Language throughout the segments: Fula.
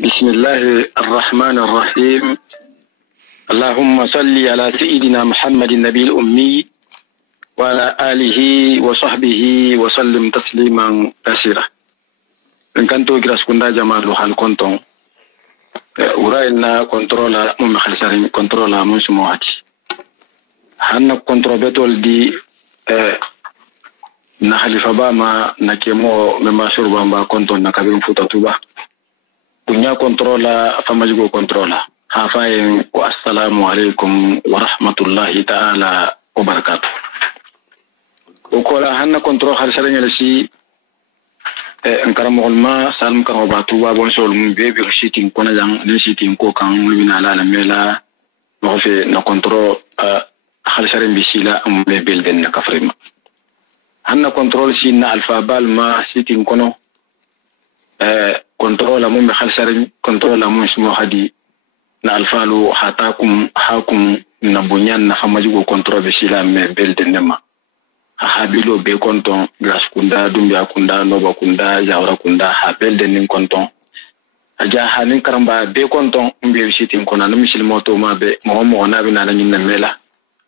بسم الله الرحمن الرحيم. اللهم صل على سيدنا محمد النبي الأمي وعلى آله وصحبه وسلم تسليما كثيرا. إن كنت أجلس كندا جمال وحال كنتم ورأينا كنترولا من خلصين كنترولا من سمواتي هن كنتربتول دي نخليفة باما نكيمو مما شربا با كنتم نكابين فوتاتوبا كنيا كنترولا فمجيكو كنترولا هافاين والسلام عليكم ورحمة الله تعالى وبركاته. وكولا هن كنترول خلصين يلسي انكرم علماء سالم كرم باتوبا بونسول من بيبي رشيتين كنا جان نشيتين كوكان لبنا على الميلا نغفي نكنترول خلصين بيسيلا أم بيلدن كفريما هن كنترول سينا الفابال ما سيتين كنو كنترول أمم خلصين كنترول أمم اسمه هدي نالفالو حاكم نبنيان نخمجو كنترول بيسيلا أم بيلدن نما habilo be konton glas kunda dumbia kunda noba kunda jawra kunda habel den nin konton aja hanin karamba be konton mbe sitin kona no misil moto ma be mo na bi na nyin mela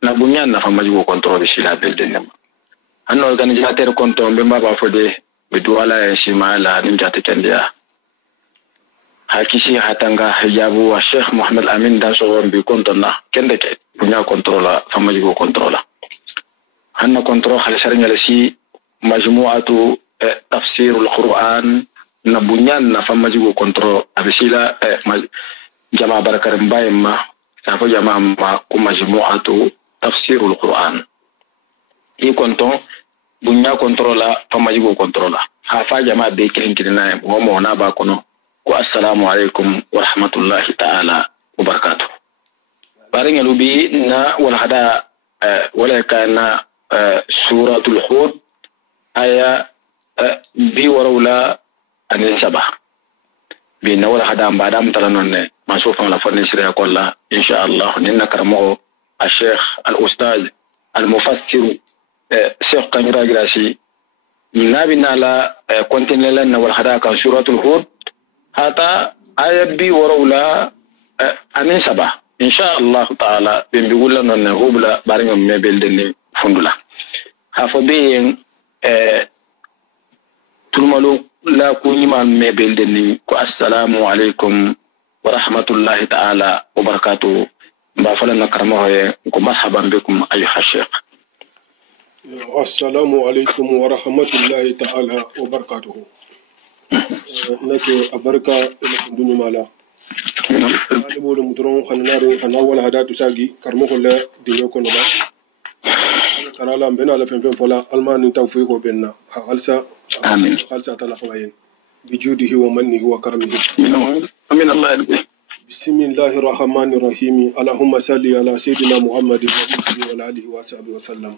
na bunyan na famaji go control sila bel den ma an organisateur konton be ma ba fode be duwala shimala nin jata kendia hakisi hatanga hijabu wa Sheikh Muhammad Amin da so be konton na kende ke bunya controla famaji go controla هن كنترول خلصين يلسي مجموعة تفسير القرآن نبنيان نفهمجو كنترول أبسيلا جماعة بركة بايما سافو جماعة ما مجموعة تفسير القرآن إيه كنترول بنيا كنترول فهمجو كنترول هافا جماعة بيكين كنا ومونا باكونو والسلام عليكم ورحمة الله تعالى وبركاته. بارين يلوبي نا والهدا ولا كان سورة الحود آية بي ورولا أن سبع بنور خدام بعدام تلانون ما شوفنا لفن سريع كلها إن شاء الله نحن كرمه الشيخ الأستاذ المفسر شيخ كنيرا جراسي نبينا لا كنتين لنا والخدام كان سورة الحود هذا آية بي ورولا أن سبع إن شاء الله تعالى بنقول لنا إنه بلا بارين من بلدنا فندلا هافبين تلملو لا كونيما مبلدني والسلام عليكم ورحمة الله تعالى وبركاته بافلنا كرمه مرحبا بكم أيها الشيخ. السلام عليكم ورحمة الله تعالى وبركاته. لك أبركة لك الدنيا مالا أنا مدرون خناري خناول هذا تساقي كرمه لا دينيكم لا أنا لا بنا لا فين فلا ألمان توفيق وبيننا خالصة آمين خالصة تلاقين بجوده ومنه وكرمه آمين الله يرضى. بسم الله الرحمن الرحيم اللهم صل على سيدنا محمد وعلى آله وصحبه وسلم.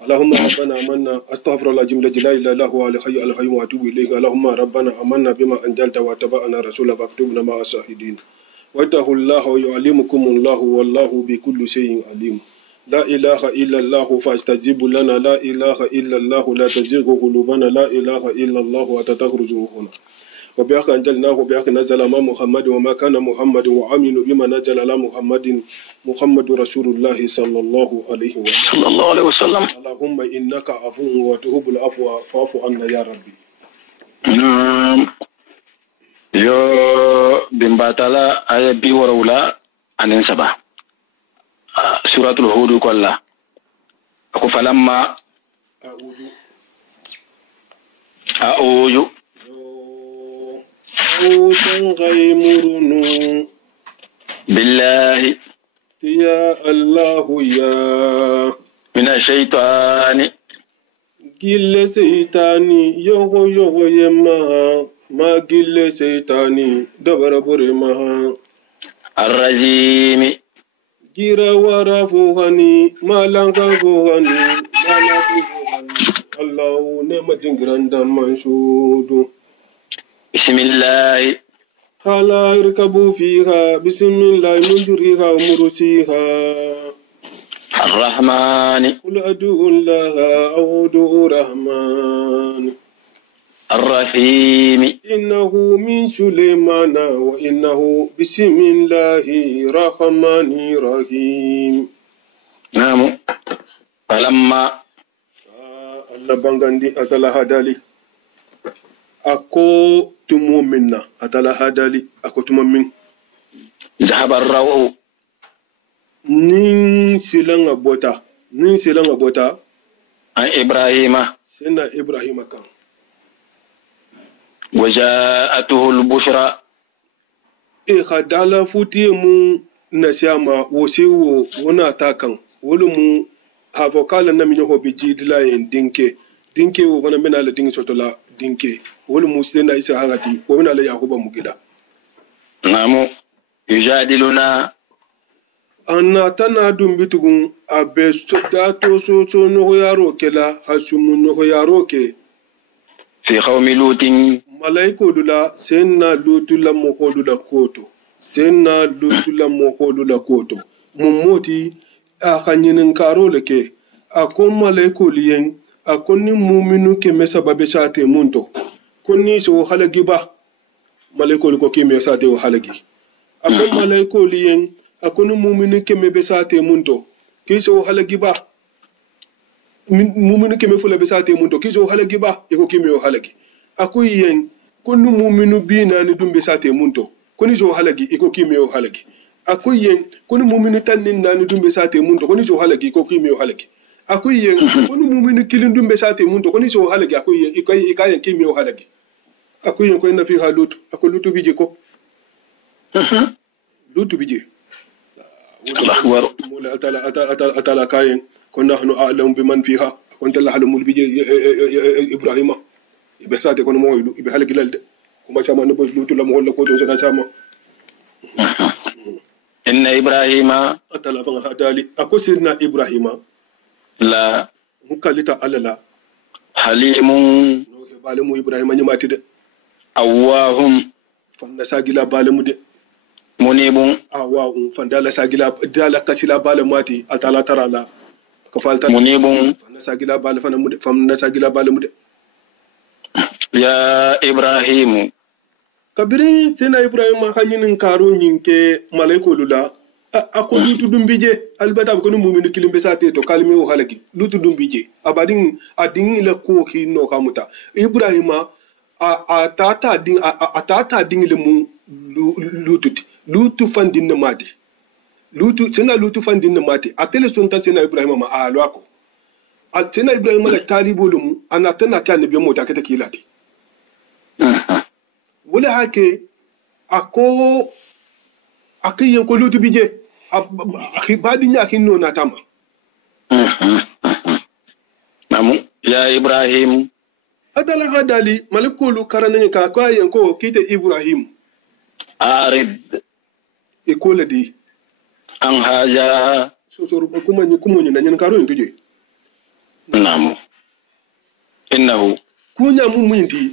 اللهم ربنا آمنا أستغفر الله جل جلاله لا إله إلا هو الحي القيوم وأتوب إليه. اللهم ربنا آمنا بما أنزلت واتبعنا رسولك فاكتبنا مع الشاهدين. واتقوا الله ويعلمكم الله والله بكل شيء عليم. لا إله إلا الله فاستجيبوا لنا لا إله إلا الله لا تزيغ قلوبنا لا إله إلا الله وتتخرج روحنا. وبحق أنزلناه وبحق نزل ما محمد وما كان محمد وآمن بما نزل على محمد رسول الله صلى الله عليه وسلم. اللهم إنك عفو وتحب العفو فاعف عنا يا ربي. يو بمباتلا آية بي ورولا أن سبع سورة الهود كلها أكو فلما أعوذ بالله يا الله يا من الشيطان جل سيطاني يوغو يوغو يما ما جل سيطاني دبر برما الرجيم جيرا ورا فوهاني مالانكا فوهاني مالاكو فوهاني الله نعم جنجران دمان سودو. بسم الله هلا يركبوا فيها بسم الله مجريها ومرسيها. الرحمن قل أدعو الله أو أدعو الرحمن. الرحيم إنه من سليمان وإنه بسم الله الرحمن الرحيم. نعم. فلما الله بانغاندي أتلا هدالي أكو تمو منا أتلا هدالي أكو تمو من ذهب الروع نين سيلان بوتا عن إبراهيم سيدنا إبراهيم كان وجاءته البشرى خدالا فوتي مو نسياما وسيو ونا تاكن ولمو هافوكالا نمي هو بجيد لا دينكي وغنا من على دين سوتولا دينكي ولمو سيدنا إسا هاغتي ومن على يعقوب مجدا. نعم. يجادلنا أنا تنا دم بتقول أبي سداتو سوتو نهيارو كلا هسمو نهيارو كي في قوم لوط malaiko lula senna lutula moholula koto senna lutula moholula koto mummoti a hanyinin karo lake akon malaiko liyen akonni muminu ke mesa babe sate munto konni so halagi ba malaiko ko ke mesa te halagi akon malaiko liyen akonni muminu ke mebe sate munto ke so halagi ba muminu ke me fula be sate munto ke so halagi ba e ko ke me halagi akuy yen konu muminu bina ni dumbe sate munto koni jo halagi iko kimeo halagi akuy yen konu muminu tannin nani dumbe sate munto koni jo halagi iko kimeo halagi akuy yen konu muminu kilin dumbe sate munto koni jo halagi akuy yen ikayen kimeo halagi akuy yen ko en fi halut akuy lutu bije ko lutu bije akbar mula atala kayen ko nahnu a'lamu biman fiha kunta lahalumul bije ibrahima ibe sate kono moylu ibe halagi lalde kuma sama no lutu la mo wala ko to sana sama inna ibrahima atala fa hadali ako sirna ibrahima la mukalita alala halimun no ke balemu ibrahima nyamati de awahum fanna sagila balemu de munibun awahum fandala sagila dala kasila balemati atala tarala ka falta munibun fanna sagila bal fanna sagila balemu de ya ibrahimu kabiri sena ibrahima hanyinin karo nyinke malaiko lula ako lutu dumbije albata ko muminu kilimbe sate to kalmi o halagi lutu dumbije abadin adin ila ko ki no kamuta ibrahima atata din le mu lutu fandin na mati lutu sena lutu fandin na mati atele sunta sena ibrahima ma alwako sena ibrahima la talibulum anatana kan biyo mota kata kilati wala hake ako akiyen ko lutu bije akibadi nya kinno na tama namu ya ibrahim adala hadali malikulu karane ka kwayen ko kite ibrahim arid ikola di an haja so kuma ni nan karo ni tuje namu innahu kunya mumindi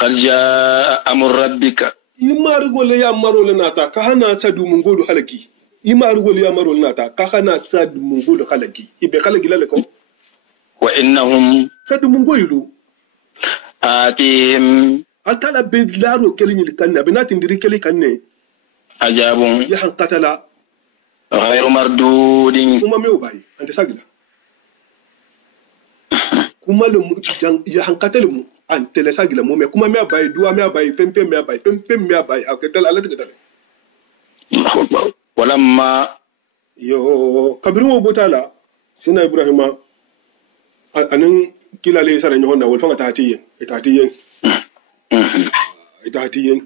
qad jaa amru rabbika imarugol ya marol nata ka hana sadu mungolu halaki imarugol ya marol nata ka hana sadu mungolu halaki ibe halaki laleko wa innahum sadu mungolu atihim atala bedlaro kelin kanna benati ndiri keli kanne ajabun ya hankatala ghayru mardudin kuma me ubai ante sagila kuma le ya hankatale mu antele sagila mu me kuma me abai duwa me abai femfem me abai aketal ala tikatale walamma yo kabiru botala sina ibrahima anin kila le sara nyona wol fanga tatiyen itatiyen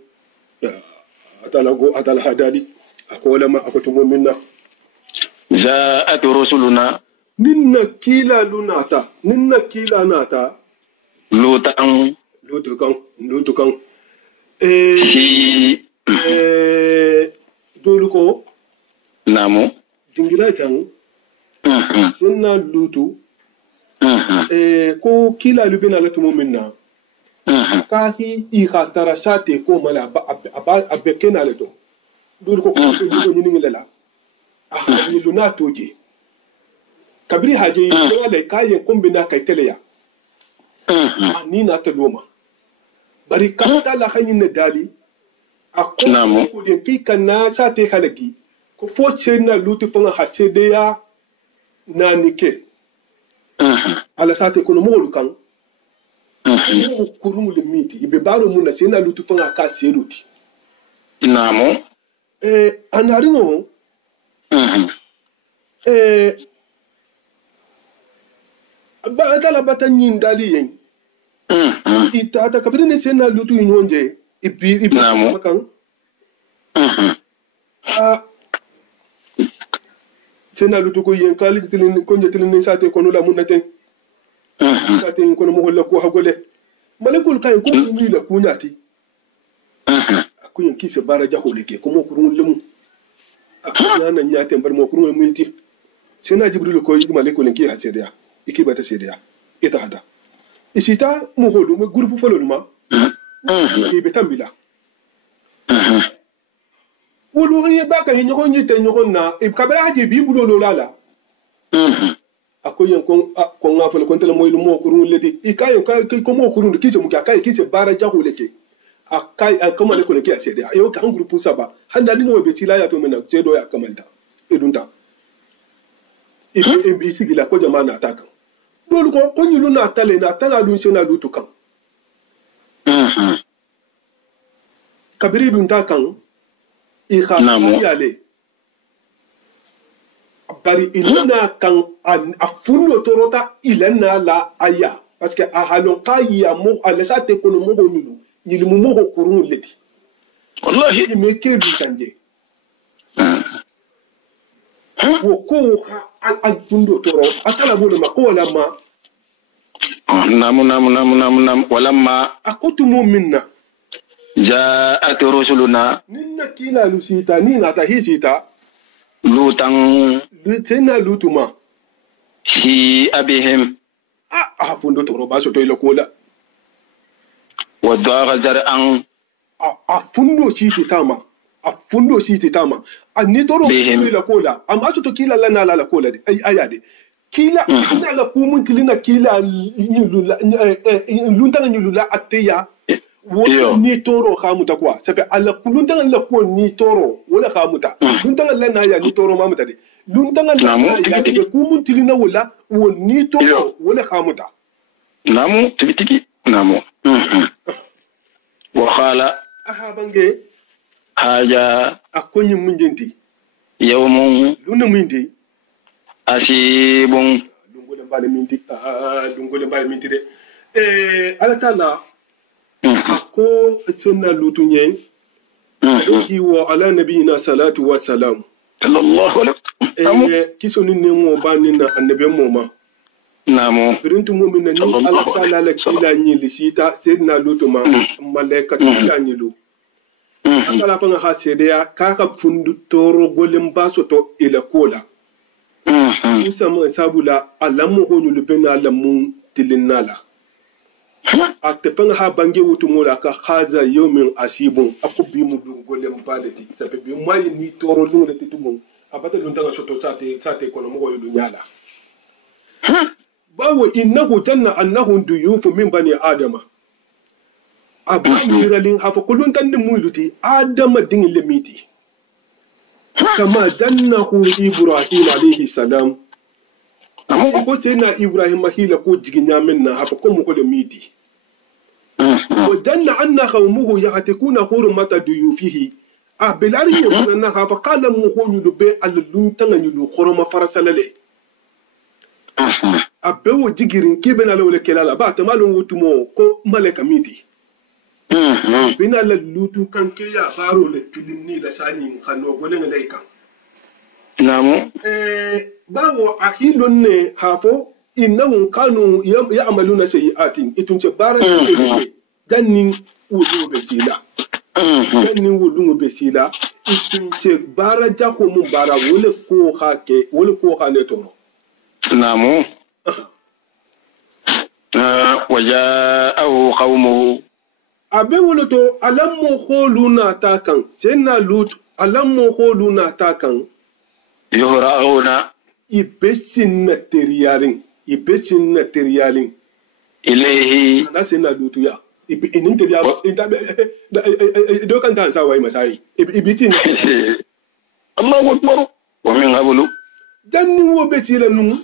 atala hadali akola ma akotumo minna ja'at rusuluna ninna kila nata lutan doluko namu dingila kan sunna lutu ko kila lubina latumo minna kahi ihatara sate ko mala abekena leto doluko ko nyiningela ni luna toje kabiri haje yale kayen kombina kai teleya ni na ta loma bari kanta la hanin na dali akko ko den ki kana sa te halaki ko fo na lutu fanga hasede ya na nike ala sa te ko mo kan mo kurum le miti ibe baro mun na se na lutu fanga ka se luti namo anarino ba tala batanyin dali yen ita ta kabiri ne sai na lutu inyonje ibi makan sai na lutu ko yen kali tilin konje tilin ne sate kono la munaten sate kono mo holla ko hagole malekul kayen ko mi la kunyati akuyen kise bara jaholeke ko mo kurun lemu akana nyate bar mo kurun multi sai na jibril ko yi malekul ki ha sedia iki bata sedia ita hada isita mo holu mo groupe fololu ma ki betambila wulu ye baka he nyoko nyite nyoko na e kabara haje bi bulo lo lala akoyen ko ngafale ko tele moylu mo kurun leti ikayo ko mo kurun kise mu kai kise bara jaholeke akai akama le ko le ki asede ayo ka groupe saba handa ni no beti la ya to mena jedo ya kamalta edunta e sigila ko jama na ataka lolu ko nyulu na tale na tala lu sena lu to kan kabiri dunta kan i yale bari ilana kan a fundo torota ilana la aya parce que a halon kaya mo alesa te kono mo nyulu nyili mo ko kurun leti wallahi me ke du tanje wo ko al fundo toro atala bolo makola ma namu walamma akutumu minna ja'at rusuluna ninna kila lusita nina ta hisita lutan lutena lutuma si abihim fundo toro baso to ila kola wadara zar'an fundo siti tama ni toro ila kola amma to kila lana la kola de ayade kila ina la kumun kilina kila nyulula luntanga nyulula ateya wala ni toro khamuta kwa ça fait ala luntanga la ko ni toro wala khamuta luntanga lana ya ni toro mamuta de luntanga lana ya de kumun kilina wala ni toro wala khamuta namu tibitiki namu wa khala bange haja akonyi munjenti yawmun luna mundi asibun dungole mbale minti de ala tala ako sunna lutunye ki wa ala nabiyina salatu wa salam sallallahu alaihi kisoni ne mo banina annabi mo ma namo birintu mu'mina ni ala tala la kila nyi lisita sayyidina lutuma malaika kila nyi lu akala fanga ha sedeya kaka fundu toro golem basoto ila kola usama sabula alamu honu lubena alamu tilinala atefanga ha bange wutu mola ka khaza yawmin asibun akubi mu golem baleti ça fait bi mai ni toro lungu de tutum abata luntanga soto sate kono mo yodu nyala bawo innahu janna annahu duyufu min bani adama abiralin hafa kullun tan muluti adama dingin limiti kama jannahu ibrahim alayhi salam ko sai na ibrahim mahila ko jiginya minna hafa ko mu ko limiti wa janna anna qawmuhu ya'tikuna hurmata duyufihi bilari ke na hafa qala mu honu be allun tan nyulu khoroma farasalale abewo jigirin kibena lawle kelala ba tamalun wutumo ko malaka miti bina la lutu kanke ya baro le tilinni la sani khano golen laika namu bawo akilon ne hafo innahum kanu ya'maluna sayi'atin itunce baran ne gannin wudu besila gannin wudu besila itunce bara jako mun bara wole ko ha ne to namu waja'ahu qaumuhu abe woloto alammo holuna takan senna lut alammo holuna takan yuhra'una ibesin materialin ilayhi ana senna lutu ya inin te dia do kan tan sa wai masai ibiti ni Allahu akbar wa min qablu dan ni wo be sila nu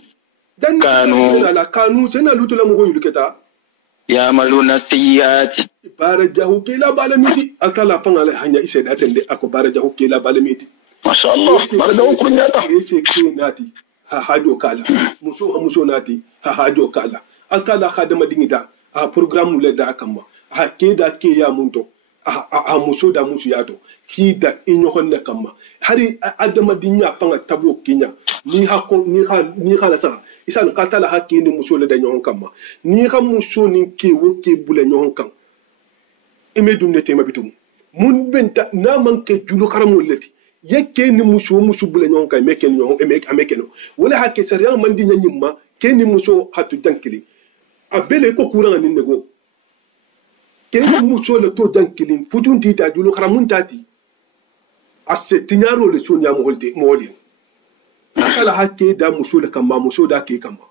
dan kanu la kanu sena lutula mo hoyu keta ya'maluna sayyi'ati bara jahu kila balamiti akala fanga hanya ise da tende ako bara jahu kila balamiti masha Allah bara jahu kunyata ese ke nati ha hajo kala muso nati ha hajo kala akala khadama dingida a programme le da kama ha keda ke ya munto a muso da musu yato ki da inyo honne kama hari adama dinya fanga tabo kinya ni ha la sa isan katala hakki ni muso le da nyon kama ni ha muso ni ke wo ke bule nyon kan ime dumne tema bitum mun benta na manke julu karamul leti yake ni muso bule nyon kan meke nyon ameke no wala hakke sariya man dinya nyimma ke ni muso hatu dankili abele ko kuranga ni nego ke ni muso le to dankili futun ti ta julu karamun tati asse tinyaro le so nya mo holte mo woli akala hakke da muso le kama muso da ke kama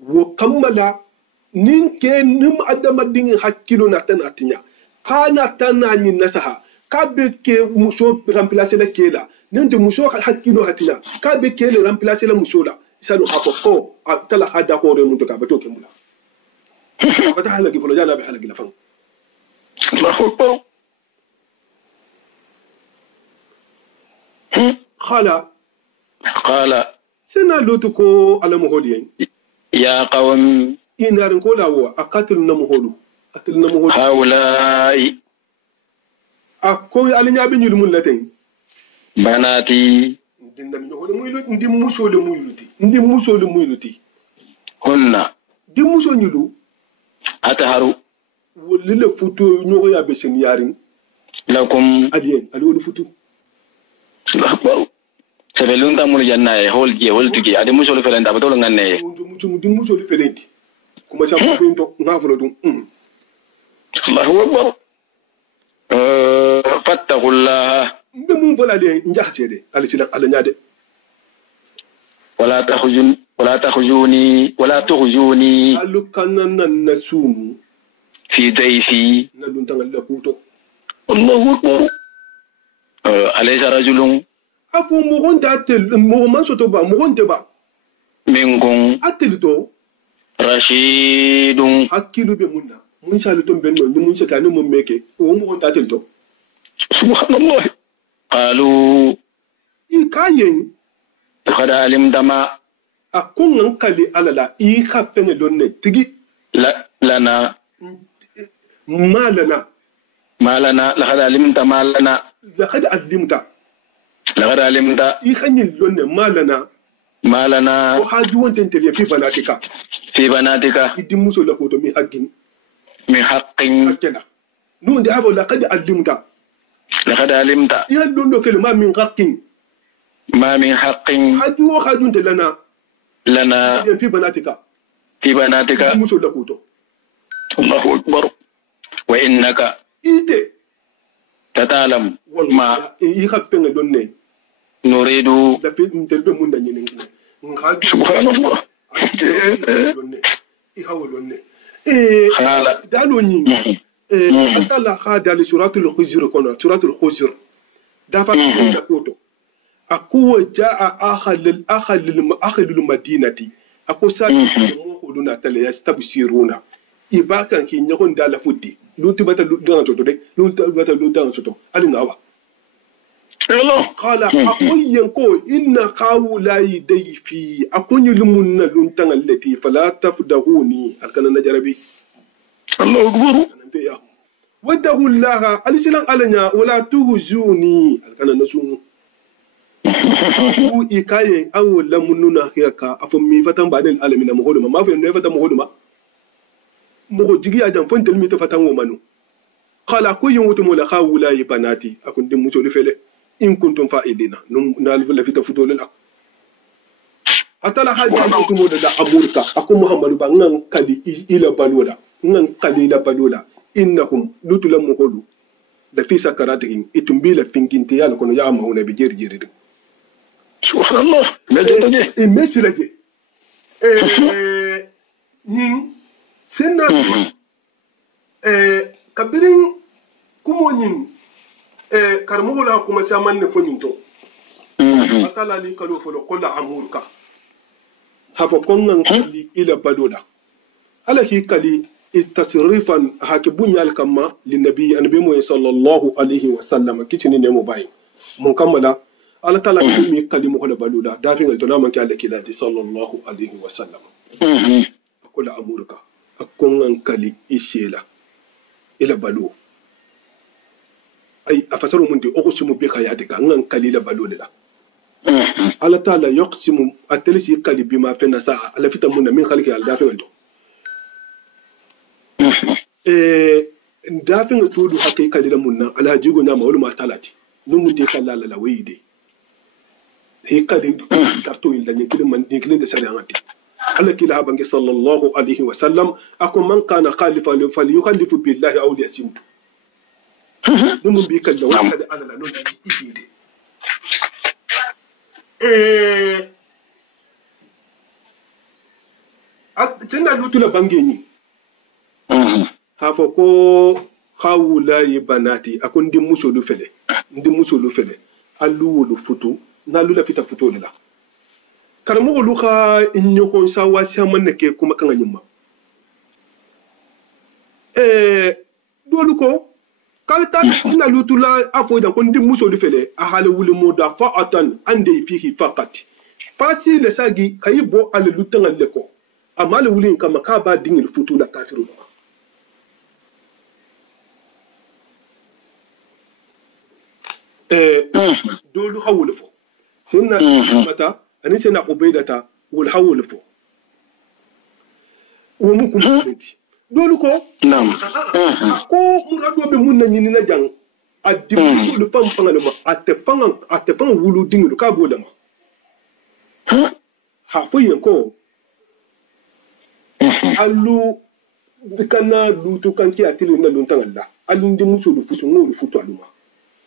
wo kammala nin ke nim adama dingi hakkilo na tan atinya kana tan ni nasaha kabe ke muso remplacer la kela nin de muso hakkilo hatina kabe ke le remplacer la muso la sanu hafoko tala hada ko re mutuka bato ke mula bata halaki folo jana be halaki la fan Allahu akbar qala sena lutuko ala muholiyen ya qawm inarin ko lawo akatil na muholu haulai akoy alinya be nyul mun laten banati dinna mi holu muy ndi muso le muy luti hunna di muso nyulu ataharu wolile futu ñoko ya be sen yarin lakum alien wolu futu akbar sebelun tamul janna e holtuki ade muso le felenta batolo nganne di muso le felenti kuma sa ko into ngafolo dum Allahu akbar fattaqullaha mbe mum vola de njaxede alisila ala nyaade wala tukhjuni alu kanana nasumu fi dayfi na dun tangal la puto Allahu akbar alaysa rajulun afu mo gonta atel mo man soto ba mo gonte ba minkum atel to rashidun hakilu be munna mun salu to benno ni mun setani mun meke o mo gonta atel to subhanallah qalu i kayen qad alimta ma akun kali alala i khafene donne tigi lana malana laqad alimta ma lana laqad alimta i khanyin donne malana o haji wonten tele fi banatika idi muso la ko to mi haqqin hakkena no ndi havo laqad alimta i hallondo kele ma min haqqin haji wo hajunte lana fi banatika muso la ko to Allahu akbar wa innaka ite tatalam ma i khafenga donne nuridu la fi ntelbe mun da nyine ngadi subhanallah i hawo donne khala dalo nyi atala hada li suratul khuzr dafa da koto akuwa jaa ahlul madinati akosa mo hoduna tale yastabshiruna ibakan ki nyakon dala fuddi lutu bata dan soto de lutu bata dan soto ali ngawa hello qala aquyan ko inna qawlai dayfi akunyu lumunna luntan allati fala tafdahuni alkana najarabi Allahu akbar anfiya wadahu allah alisilan alanya wala tuhzuni alkana nasu ku ikaye aw lamununa hiyaka afami fatan badal alamin muhuduma ma fa ne fatan muhuduma mo jigi ajam fontel mi to fatan wo manu qala ku yumutu la khawla banati akun dim muso fele in kuntum fa'idina na la fita futo la atala hada mutu mo da amurka akun muhammadu ba ngan kali ila balola innahum lutulam muhudu da fi sakaratihim itumbila finginte yalla kono ya mahuna bi jerjeri subhanallah messi laje nin senna kabirin kumonin karmugula kuma sai man ne foninto atala li kalo folo kola amurka hafa konnan kali ila badoda alaki kali tasrifan hakibun yal kama linnabi annabi mu sallallahu alaihi wasallam kicini ne mu bai mun kammala ala tala mi kalimu ko baluda dafin al tona man ki alaki lati sallallahu alaihi wasallam akola amurka akon kali ishela ila balu ay afasaru mun de okusimu be khayatika ngan kali la balu la ala tala yaqsimu atlisi kali bima fi nasa ala fita mun min khalqi al dafin al to dafin to du hakai kali la mun ala jigo na mawlu ma talati numu de kala la wayide he kali tarto illa ni kilin man ni kilin da sari amati alla kila bangi sallallahu alaihi wasallam akon man kana khalifa falyukhallifu billahi aw liyasimtu numu bi kala wa kada ala la no di ifide tunda lutu la bangi ni hafa ko khawula yibanati akon di musolu fele allu wolu futu na lula fita futo la karamo wolu kha inyo ko sawa siaman ke kuma kan nyimma dolu ko kalta tina lutu la afo da kon di musolu fele a hale wuli moda fa'atan ande fihi faqat fasi le sagi kayibo al lutan le ko amma le wuli kama ka ba dingil futu la kafiru dolu hawul fo sunna mata ani sena ubaydata wal hawul fo wo mu kum nti dolu ko nam ko murado be mun na nyini na jang addi lu fam fangale ma atte fang wulu dingu ka bo dama ha fo yen ko allu kana lutu kanki atili na luntan Allah allu ndi musu lu futu ngulu futu aluma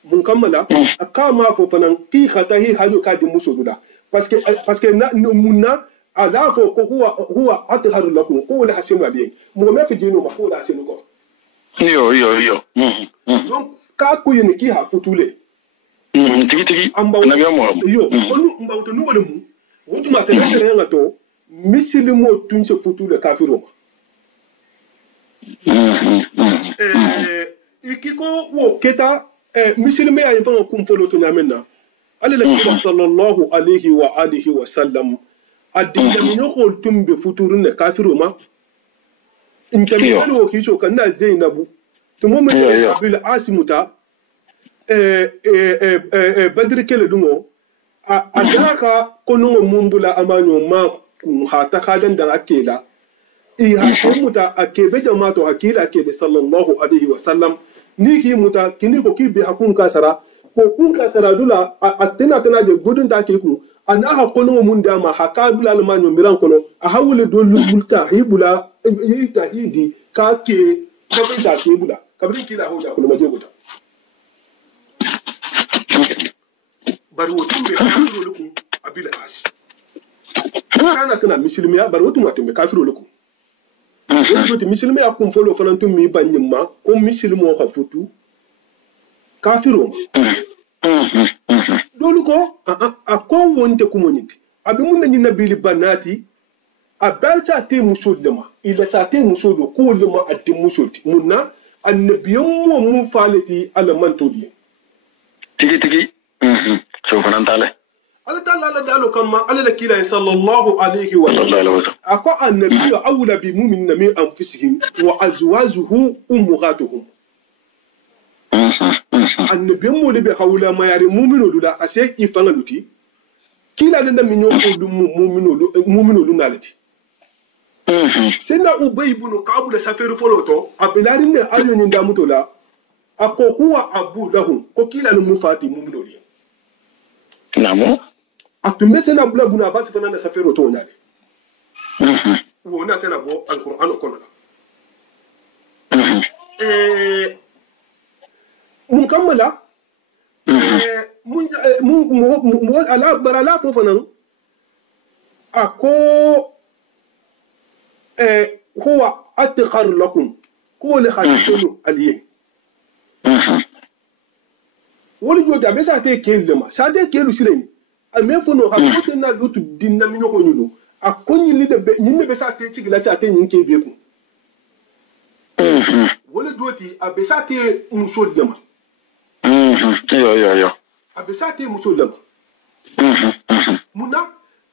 mun kammala akama fo fanan ti khata hi hajo ka di musudula parce que munna ala fo ko huwa atharu lakum ko la hasinu ali mo me fi dinu ma ko la hasinu ko yo donc ka ko yini ki ha futule tigi nabi mo yo onu mbawto nu wala mu wutuma ta sere ngato misilimo tunse futule kafiro ikiko wo keta misilime ya yifan kun folo to nyamenna alila kila sallallahu alaihi wa alihi wa sallam adinda minyo ko tumbe futurun ne kafiru ma intami alwo kicho kanna zainabu tumo mun abil asimuta badri kele dungo adaka kono mumbula amanyo ma hata kadan da akela hamuta akebe jamato akila akebe sallallahu alaihi wa sallam ni ki muta kini ko ki bi hakun kasara ko kun kasara dula atena je godun da ke ku ana ha kono mun da ma haka dula ma nyo miran kono a hawule do multa hibula yi tahidi ka ke ka bi sa ke bula ka bi kila hoda ko ma je gota bari wotu be kafiru lukum abil as kana muslimiya bari wotu ma tembe kafiru lukum wani misilmi a kun folo fana tun mi banyin ma ko misilmo ka futu kafiro dolu ko a ko wonte kumoniti abi mun na nyina bili banati a balsa te musulma ila sa te musulo ko luma addi musulti munna annabiyan mu mun falati alaman todi tigi so fanan tale Allah ta'ala la dalo kama Allah la kila sallallahu alaihi wa sallam ako annabi awla bi mu'minina min anfusihim wa azwajuhu ummahatuhum annabi mo le be hawla mayari mu'minu lula ase ifanga luti kila nda minyo ko mu'minu lu nalati sena ubay ibn ka'b la safiru foloto abilari ne ayo ni ndamutola ako huwa abu lahum ko kila lu mufati mu'minu li namo atumbe sena bula buna basi fana na safero to nyale wona tena bo alquran ko na mun kammala mun ala barala fo fana ako huwa atqar lakum ko le hadisonu aliye woli jodi abe sa te kelu ma sa te kelu sileni ame fono ha ko senna lutu dinna mi nyoko nyulu akoni li de nyinne be sa te tigila sa te nyinke be ku woli jodi abe sa te muso dema yo abe sa te muso dema muna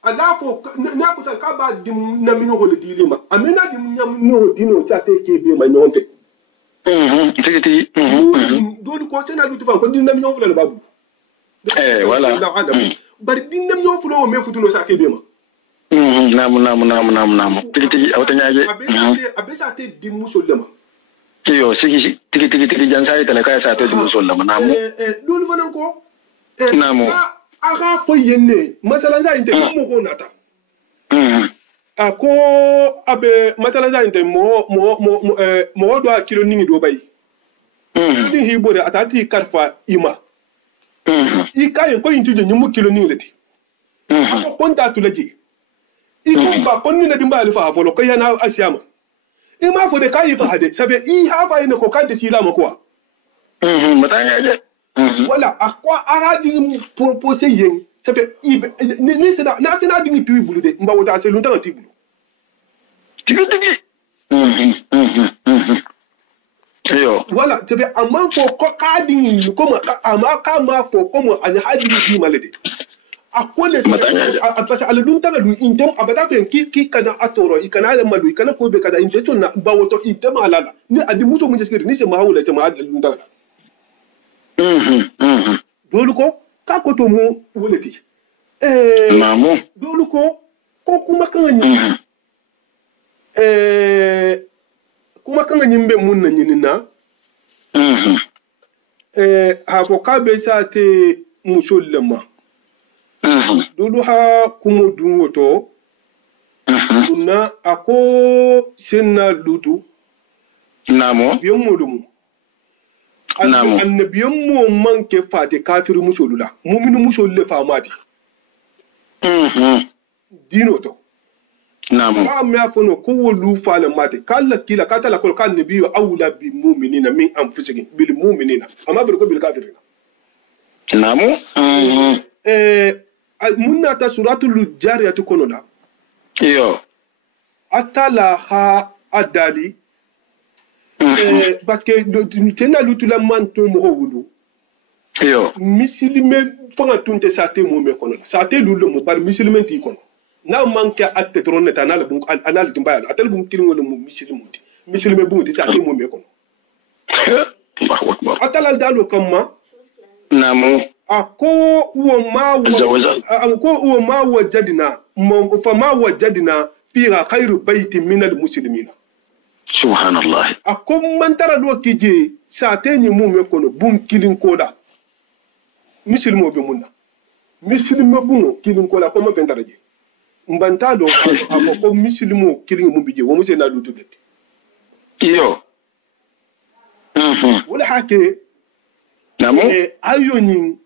alafo na kusa ka ba dim na mi nyoko le dilima amena dim nyam no dino sa te ke be ma nyonte tigi dole ko sena lutu fan ko dinna mi nyoko le babu voilà bari dinna mi nyoko le me futuno sa te be ma namu tigi awtanyaaje abesa te dim muso lema yo tigi jansa ita la kaya sa te dim muso lema namu dole fanan ko namu aga fo yenne masalan za inte mo ko nata ako abe masalan za inte mo do kilo ningi do bay ni hibore atati karfa ima I kayen ko yinti je nyumu kilo ningi leti ako konta tulaji iko ba konni na dimba alifa afolo ko yana asiyama ima fo de kayi fa hade sabe I hafa ine ko kante silama kwa matanya je voilà à quoi aradi proposer yen ça fait ni c'est na c'est na dingi piwi bulu de mba wota c'est longtemps tibulu tigi yo voilà ça fait amman fo ko ka dingi comme ama ka ma fo comme anya hadi di malade a ko le parce que alun tanga lu intem abata fe ki kana atoro ikana malu ikana ko be kada intention na mba woto intem alala ni adi muso mun jeskiri ni c'est ma hawla c'est ma alun tanga dolu ko ka ko to mu woleti mamu dolu ko kuma kan ni kuma kan ni mbe mun na nyinina ha fo ka be sa te musollama dolu ha kumo dun woto na ako senna lutu namo biyo modumu annabiyan mu man ke fate kafiru musolula mu'minu musolle famati dino to namu ka me afono ko wolu fala mate kala kila katala kol kan nabiyu awla bi mu'minina min anfusihim bil mu'minina amma bil ko bil kafirina namu munna ta suratul jariyat kono la yo atala ha adali parce que tena lutula manto mo wulu yo misilime fanga tunte sate mo me kono sate lulu mo bar misilime ti kono na manke atte tronne ta na le bun anal dimba atel bun kilin wala mo misilime bun ti sate mo me kono atala dalo kamma namu ako uwa ma wajadina fa ma wajadina fiha khairu baiti min al muslimina subhanallah akom mantara do kije sate ni mu me kono bun kilin koda misilmo be munna misilmo buno kilin koda ko ma vendara je mbanta do ko misilmo kilin mu bije wo musse na do dogeti yo wala hake namu ayoni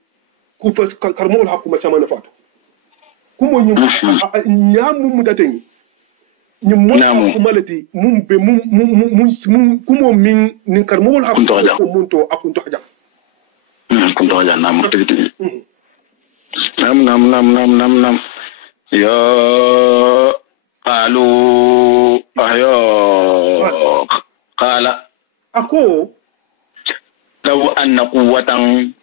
ku fa karmol hakuma sama na fatu kumo nyamu mudateni ni mun kumalati mun be mun kumo min ni karmol hakuma ko mun to akunto haja kunto haja namu tigi nam ya qalu ayo qala ako law anna quwwatan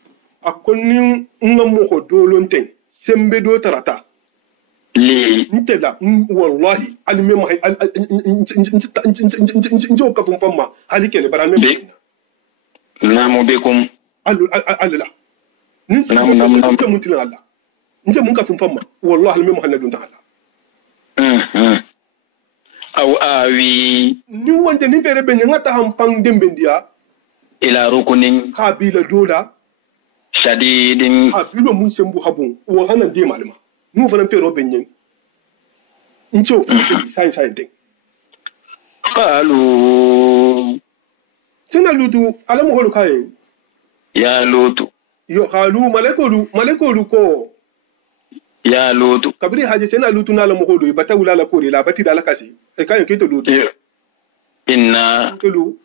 akoni ngamu ko dolonten sembe do tarata li ntela wallahi almem njo ka fum famma halikele barame namu bikum alala nse mutina alla nse mun ka fum famma wallahi almem hanadun ta alla aw awi ni wonde ni fere be ngata ham fang dembendia ila rukunin kabila dola shadidin habilo mun sembu habun wo hanan de malama nu fana fero benyen ncho sai ding qalu sina lutu alamu holu kai ya lutu yo qalu malekolu ko ya lutu kabri haje sina lutu na alamu holu bata wala la kore la bati dala kasi e kayo keto lutu inna tulu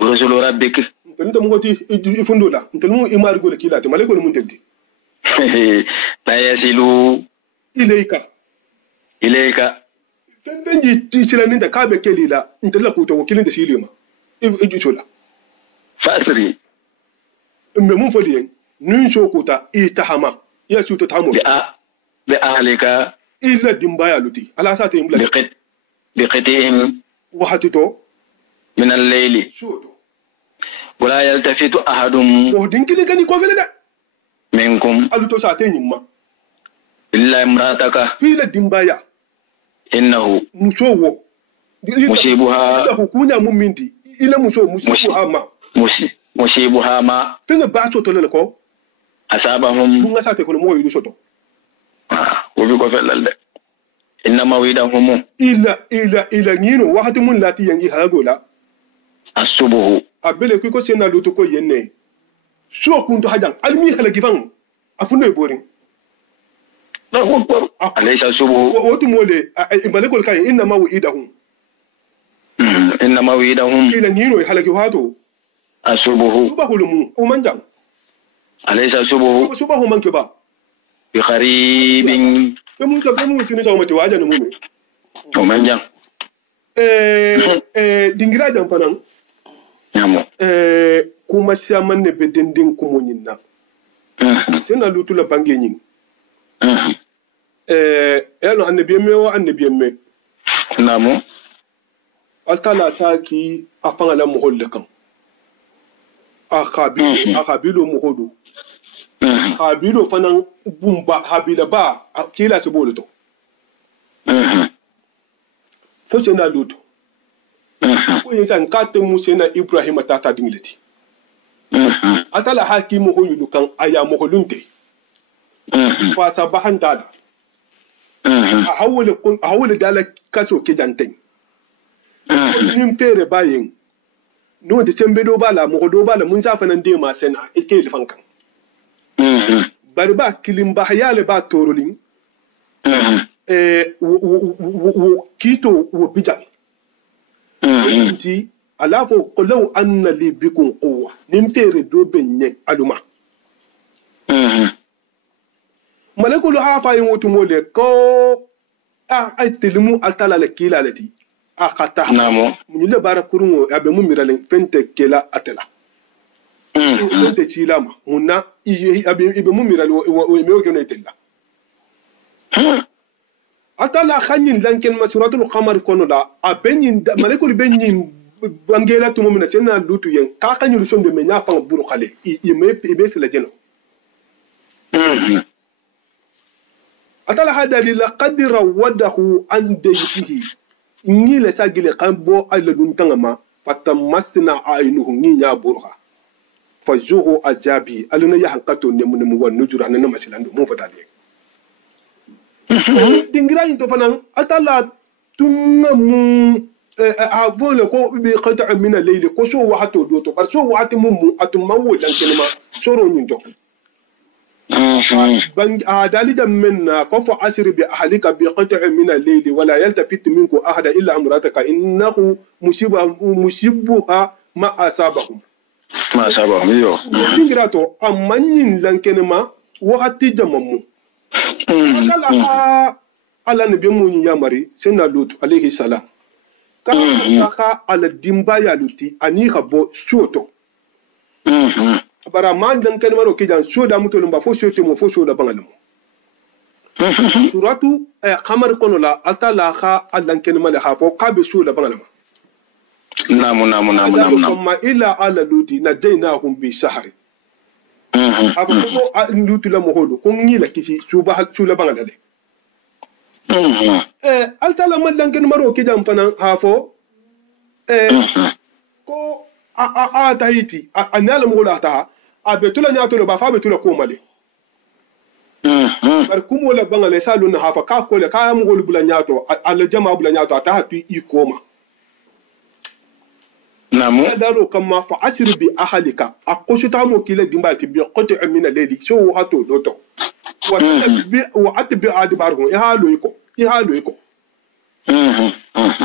rusulu rabbik ntelmu mugoti ifundula ntelmu imari gole kilati maleko mun telti la yasilu ilayka fendi silaninda kabe kelila ntela kuto wakilinde silima ijutola fasri me mun fodi nun shokuta itahama ya suto tamu bi ahlika illa dimbaya luti ala sata imla biqitihim wahatito min al-layli suto wala yaltafitu ahadum o dinkili kani ko fele da minkum aluto sata nyimma illa imrataka fila dimbaya innahu musowo musibuha ila hukunya mumindi ila musibuha ma musibuha ma finga bato to le ko asabahum munga sate ko mo yidu soto wobi ko felal de inna mawidahum ila ngino wakati mun lati yangi halagola asubuhu abele ko sena luto ko yenne so kunto hajan almi halagifan afuno e borin alaysa subuhu wotu mole ibalekol kai inna mawidahum ila ngino e halagi wato asubuhu subahulumu o manjang alaysa subuhu subahu manke ba bi kharibin femu sini so mate waja no mume o manjang dingira jam fanan nyamo kuma siaman ne bedendin kumonina sena lutula bange nyin eno annabiyemme wa annabiyemme namo altala saki afanga la muholle kan akabilu muhodo habilo fanan bumba habila ba kila se boloto fo sena luto ko yesan kate musena ibrahim tata dingileti atala hakimu hoyulu kan aya muholunte fa sabahan dala a hawole dala kaso ke janten nin fere bayin no de sembe do bala mo do bala mun safa nan de ma sena ike fankan bari ba kilim ba hayale ba torolin kito wo bijan inti alafo qulaw anna li bikum quwwa nin fere do benye aluma malekulu hafa yin wotu mole ko ay telimu altala la kila lati akata namo munile bara kurungo abe mu mirale fente kela atela fente tilama munna ibe mu mirale wo mewo keno etella atala khanyin lanken masuratul qamar kono da abenyin malekulu benyin bangela tumo mina sena lutu yen ka kanyu sonde me nya fang buru khale ibe sela jeno atala hada li laqad rawadahu an daytihi ni la sagile qambo aladun tangama fatamasna ainuhu ni nya burha fajuhu ajabi aluna ya hankato ne mun mu wan nujura nan masilando mu fatale dingira into fanan atala tunga mu avole ko bi qata' min al-layl ko so wahato do to bar so wahati mum atum mawo dan kelma soro nyinto دالي جمنا كف عسر بأهلك بقطع من الليل ولا يلتفت منكم أحد إلا امرأتك إنه مصيبها ما أصابهم يو تنجراتو أمانين لانكنما وقت جممو قال على نبي موني يا مري سنة لوط عليه السلام كان على الدمبايا لوتي أني خبو شوتو bara man dan kan maro kijan so da mutulum ba fo so te mo fo so da bangalum suratu qamar kono la atala kha allan ken mala ha fo qabe so da bangalum namu kuma ila ala ludi nadainahum bi sahri ha fo so lutu la mo hodo ko ngila kisi suba su la bangalale altala man dan ken maro kijan fanan ha fo ko a tahiti anala mo la ta abetula nyato lo ba fa betula ko male bar kumo la bangale salu na hafa ka ko le ka mo gol bula nyato ala jama bula nyato ta hatu i koma namu daro kama fa asir bi ahlika aqushta mo kila dimbati bi qati min al-layli so hato doto wa atbi adbarhu ya halu iko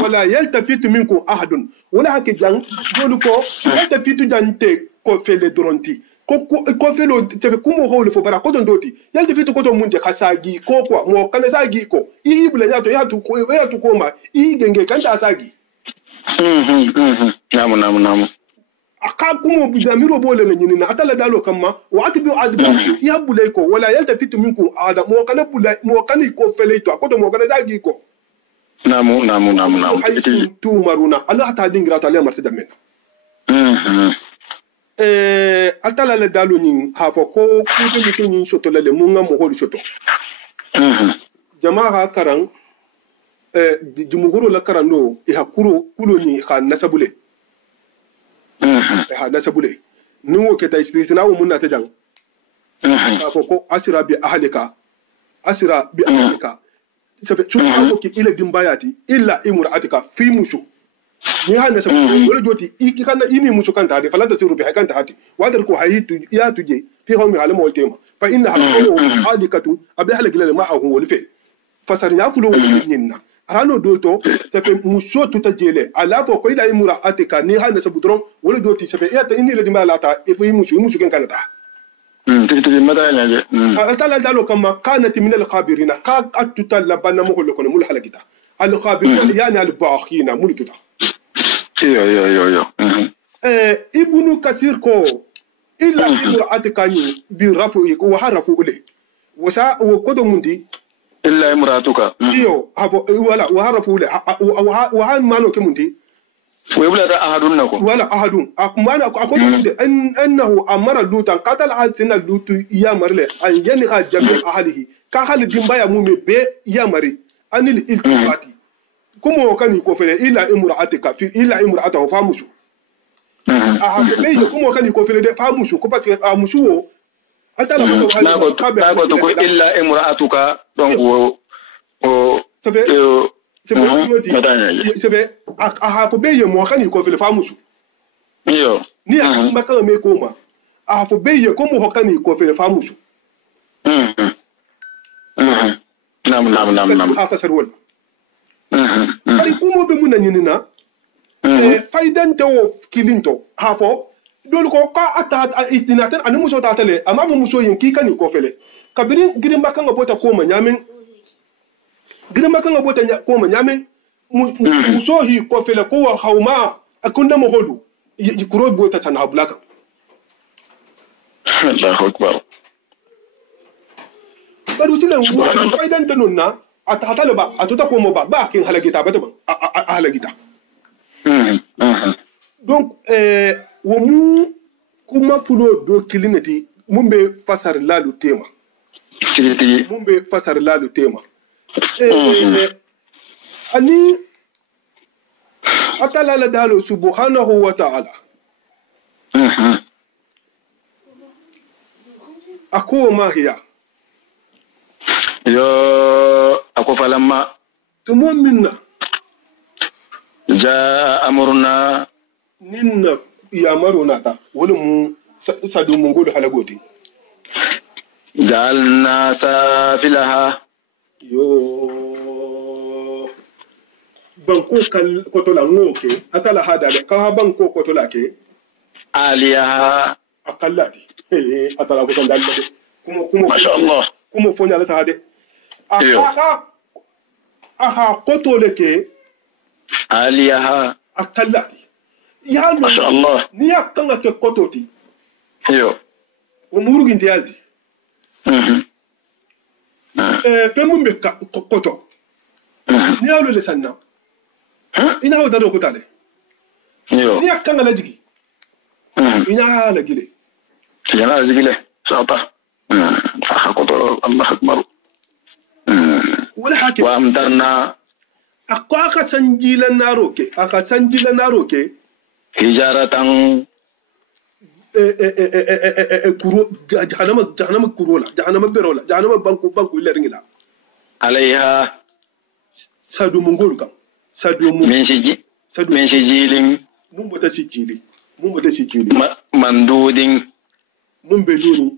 ولا يلتفت منكم أحد ولا هكي جان دولكو يلتفت جان تي كوفيل درونتي كوفيلو تفكمو هول فبرا كودون دوتي يلتفت كودون مونتي خساغي كوكو مو كان ساغي كو يي بلا ياتو كوما يي جنجي كانت اساغي نعم akakumo bidamiro bole na nyinina atala dalo kama wati bi adba ya bulay ko wala yaltafitu minkum ada mo kana bulay mo kana ko feleito akodo mo kana zagi ko namu haythu tumaruna allah ta dingira ta le martida men atala le dalo nyin ha fo ko ku de nyin soto le mo ngam mo hol soto jamaa karan jumhuru la karando e hakuro kulo ni khan nasabule nasabule nuwo keta istisna wo munna ta jang safo ko asira bi ahlika safe tun ko ki ila dimbayati illa imra'atika fi musu ni ha nasabule wala joti iki kana ini musu kanta de falanta siru bi hakanta hati wadar ko hayitu ya tuje fi hawmi halama wal tema fa inna halikatu abi halakila ma'ahu wal fi fasar ya fulo nyinna rano doto safe muso tuta jele ala fo ko ila imura atika ni ha nasabu dron wala doti safe ya ta inni la dimala ta e fi musu ken kanata titi mata nyaje atala dalo kama kanat min al khabirina ka atuta labana mo ko mul halakita al khabirina yani al baakhina mulkuta yo ibnu kasir ko illa imura atika ni bi rafu wa harafu ule wasa wa kodo mundi إلا امرأتك إيوه ولا وهرفوا له وهان مالو كمنتي ويبلا أحدنكم ولا أحدون أكمان أقول أنه أمر لوطا قتل عاد سنة لوط يا مرله أن ينهى جميع أهله كهل دمبايا مومي بي يا مري أن الإلتفاتي كم هو كان يكفل إلا امرأتك في إلا امرأته فامسو أحبي كم هو كان يكفل ده فامسو كبس فامسو أتلا ما تقول إلا امرأتك donc c'est vrai a fo beye mo kan ko fele famusu yo ni a mbaka me ko ma a fo beye ko mo kan ko fele famusu nam a fasar wol bari ko mo be mun na nyinina faidan to kilinto ha fo dol ko ka ata itinatan anu muso ta tele amma muso yin ki kan ko fele kabirin girin bakan abota ko ma nyamin girin bakan abota ko ma nyamin muso hi ko fele ko wa hauma akunna mo holu kuro bota tan habulaka Allahu akbar baru sinan wo faidan tanunna atata ba atuta ko mo ba kin halagita ba halagita donc wo mu kuma fulo do kilinati mun be fasar lalu tema mun be fasar lalu tema ani atala la dalo subhanahu wa ta'ala ako ma hiya yo ako falamma tumon minna jaa amruna ninna ya maruna ta wala mu sadu mun godo halagoti jalna safilaha yo banko kal kotola ngoke atala hada ka banko kotola ke aliyaha akallati atala ko sandal kuma masha Allah kuma fonya la hade aha kotole ke aliyaha akallati ya masha Allah ni akanga ke kototi yo umuru ginti aldi femu be koto ni alu le sanna ina ho daro kotale yo ni akanga la jigi ina hala gile yana jigile sata koto Allah akbar wala hakim wa amtarna aka sanjila naroke hijaratan kuro jahannama kurola jahannama berola jahannama banku leringila alaiha sadu mongolu kam sadu min sijilin mun bota sijili mandudin mun be lorin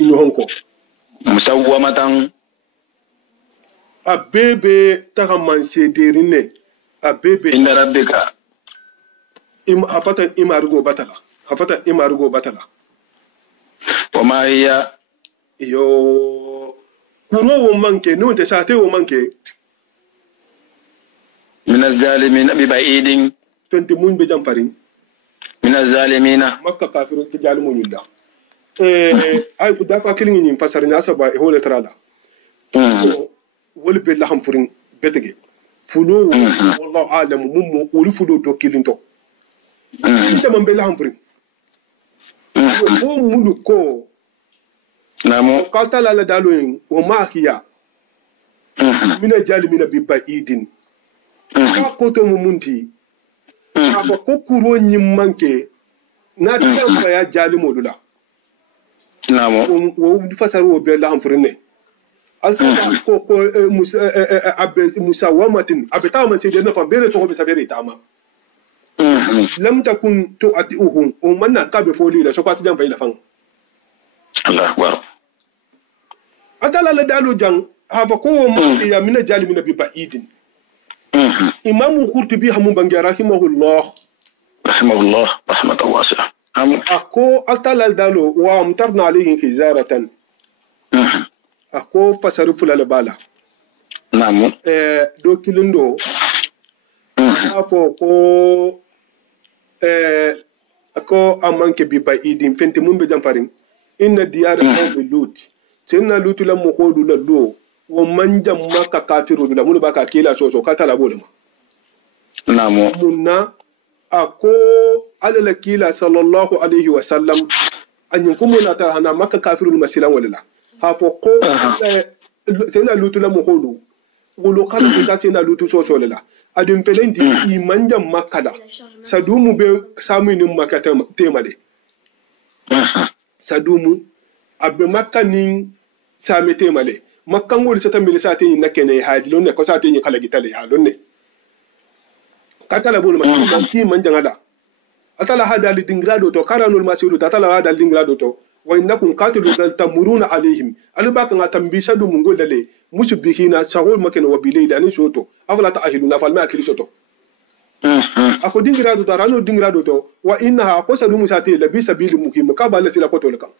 inyo honko musawwamatan abebe tagaman sederine abebe inna rabbika hafata imarugo batala wa ma hiya yo kuro wo manke no te sate wo manke min az-zalimin bi ba'idin fenti mun be jam farin min az-zalimina makka kafiru ke jalimu nyulla ay dafa kilin ni fasar ni asaba e hole trala wol be laham furin betege fulo wallahu alam mum wol fulo do kilin to ita man be laham furin ko mulu ko namu kalta la dalo en o mahiya mina jalimina bi ba'idin ka ko to mumunti afa ko kuro nyim manke na tamba ya jalimo lula namu wo fasar wo be laham furin ne alta ko musa wamatin abeta man sai na fa bere to ko be sabere tama lam takun tu'atiuhum o manna kabe foli la so kwasi jam fay la fan Allah akbar atala la dalu jang hafa ko mo ya mina jalimina bi ba'idin imam qurtubi hamu bangi rahimahullah rahmatan wasi'a ako atala dalu wa amtarna alayhi hizaratan ako fasaru fulala bala namu do kilindo afo ko ako amanke bi ba'idin fenti mun be jam farin inna diyara qawmi lut senna lutu la mo hodu la do wo manjam maka kafiru la mun baka kila so kata la boluma namu munna ako alala kila sallallahu alaihi wasallam anyin kumuna ta hana maka kafiru masilan walila hafo ko senna lutu la mo hodu wolo kala ta senna lutu so la adin pelendi i manjam makada sadumu be samu ni makata temale sadumu abbe makkanin same temale makkan wol sata mil sate ni nakene haajilon ne ko sate ni kala gitale halon ne katala bol makkan ki manjanga da atala hada li dingrado to karanul masiru atala hada li dingrado to wa innakum qatilu tamuruna alaihim alubaka ngatambi sadumu ngolale musubihina sahol makene wabilayla ani soto afala ta'ahiluna falma akili soto ako dingrado to rano dingrado to wa innaha qasadu musati la bi sabili muhim ka bala sila ko to lekan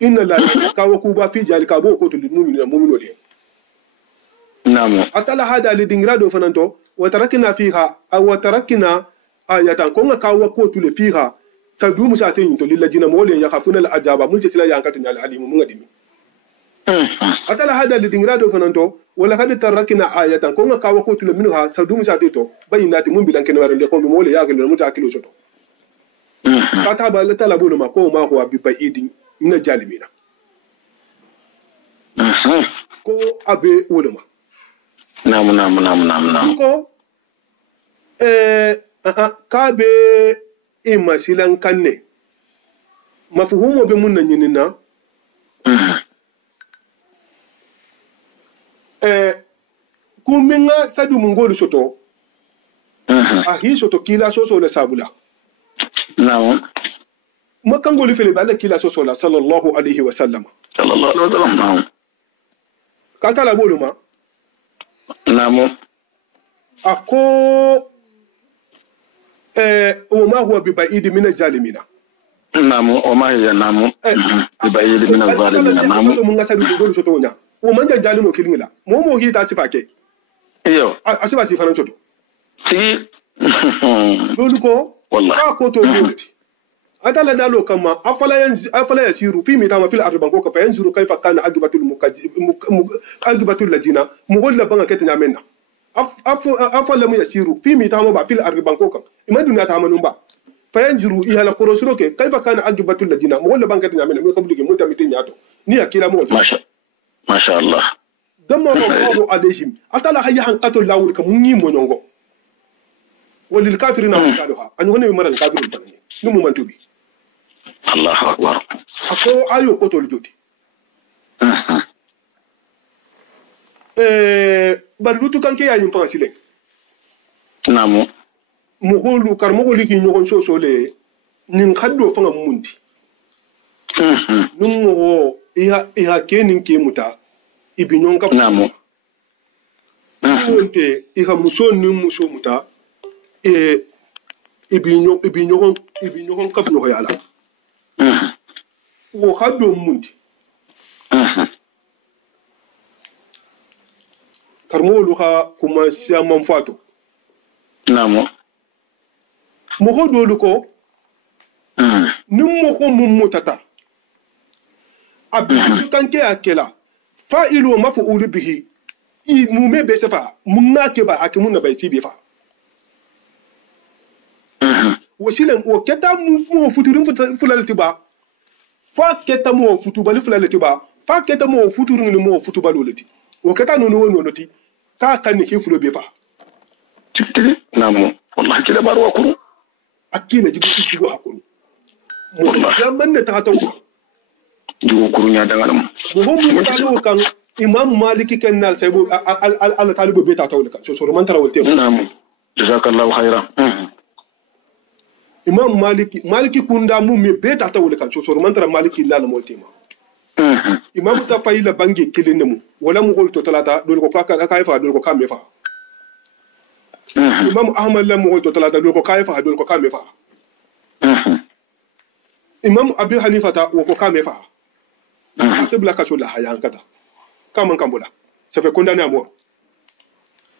inna la ka wa kuba fi jalika bo ko to lil mu'minina mu'minu li namu atala hada li dingrado fananto wa tarakna fiha aw tarakna ayatan ko nga ka wa ko to le fiha sadu musati to lil ladina mawli yakhafuna al ajaba mun tila yankatu al alim mun ngadimi atala hada li dingrado fananto wala kad tarakna ayatan ko nga ka wa ko to le minha sadu musati to bayinati mun bilan ken warande ko mi mawli yakil mun ta kilo soto kata ba la talabu ma ko ma huwa bi ba'idin min jalimina ko abe ulama nam ko ka be imasilan kanne mafhumo be mun nan yinina kuminga sadu mungolu soto ahi soto kila soso le sabula naam makangoli fele bala kila soso la sallallahu alaihi wasallam naam kata la boluma naam ako wa ma huwa bi ba'id min az-zalimina naam o ma hiya naam bi ba'id min az-zalimina naam mun ngasadu ngolu soto nya o manja jalimo kilingila mo hita sifake iyo asiba sifanan soto si dolu ko wallahi ka ko to bolati atala dalo kama afala yasiru fi mitama fil ardi banko ka fa yanzuru kayfa kana agibatul ladina mughalla banga ketnya menna afala mu yasiru fi mitama ba fil ardi banko ka imadu na ta manun ba fa yanzuru ihala korosuro ke kayfa kana agibatul ladina mughalla banga ketnya menna mi kabuli ke munta mitinya to ni akila mo masha Allah damma Allahu alaihim atala hayya hanqatul lawul ka munyi monongo walil kafirina misaluha an hone mi maral kafirun fanani numu mantubi Allahu akbar ako ayo ko to joti barutu kanke ya yimfa sile namu mo holu kar mo liki nyogon so le nin khaddo fanga mundi num mo iha kenin ke muta ibinyon ka namu wonte iha muso ni muso muta ibinyo kafno hoyala wo hado mundi karmolu ha kuma siaman fato namo mo hodolu ko nim mo ko mumutata abdu kanke akela fa'ilu wa maf'ulu bihi i mume be sefa munna ke ba hakimun na bai sibe fa wasilan o keta mu futurin fulalati ba fa keta mu futubali fulalati ba fa keta mu futurin ni mu futubali lati o keta no no no ti ka kan ni ke fulo be fa namo wallahi kida barwa kuru akina jibu jibu hakuru mo zaman ne ta tawka jibu kuru nya dangalam mo ta kan imam maliki kennal saybu al talibu be ta tawka so man tara wolte namo jazakallahu khairan imam maliki kunda mu me be ta tawka so man tara maliki lal moltima imam safai la bangi kilinde mu wala mu gol to talata dol ko ka fa dol ko kamme fa imam ahmad la mu gol to talata dol ko fa dol ko kamme fa imam abi hanifa ta wo ko kamme fa asibla kaso la hayan kata kaman kambula ça fait condamner à mort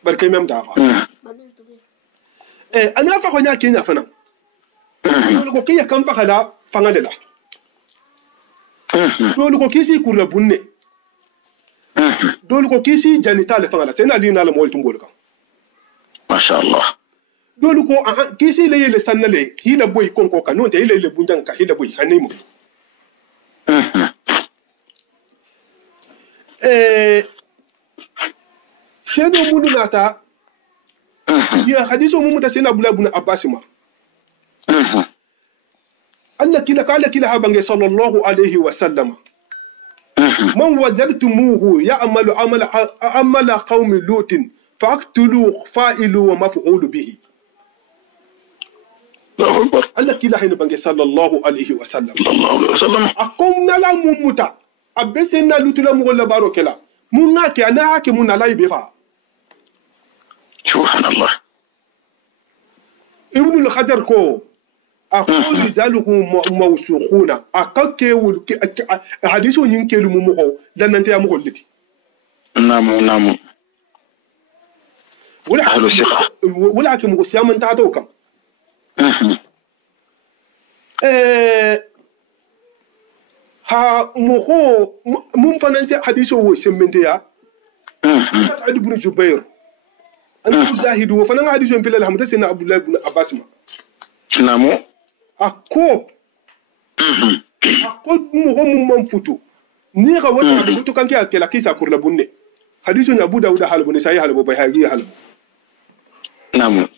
barke même ta fa ana fa ko nya kenya fana dol ko kiya kan fa kala fangale la dol ko kisi kurla bunne dol ko kisi janitale fangala sena lina la mol tumbol kan masha Allah dol ko kisi le sannale hila boy kon ko kan non te ile le bunjan ka hila boy hanimo sheno munu nata ya hadiso mu muta sena abdullah ibn abbas ma Allah kila habange sallallahu alaihi wa sallam man wajadtumuhu ya'malu amala qaumi lutin faqtulu fa'ilu wa maf'ulu bihi Allah kila hayno bange sallallahu alaihi wa sallam akom nala mumuta abesena lutula mu golla barokela munna ke ana ke munna lay be fa subhanallah ibn al-hajar ko أقول رجاله موثوقون أكاكيو حديثو ينكيلو ممو لأن أنت يا مغلتي نعم أهل الثقة ولا كم سيام أنت عدوكا ها مخو ممكن حديثو وسمنتيا سعد بن جبير أنا مجاهد وفنا حديثو في الحمد سيدنا عبد الله بن عباس نعم ako mo man futu ni ga wata da futu kanke akela kisa kurla bunne hadisu ya abu dawud halbu ne sai halbu bai hagi halbu namu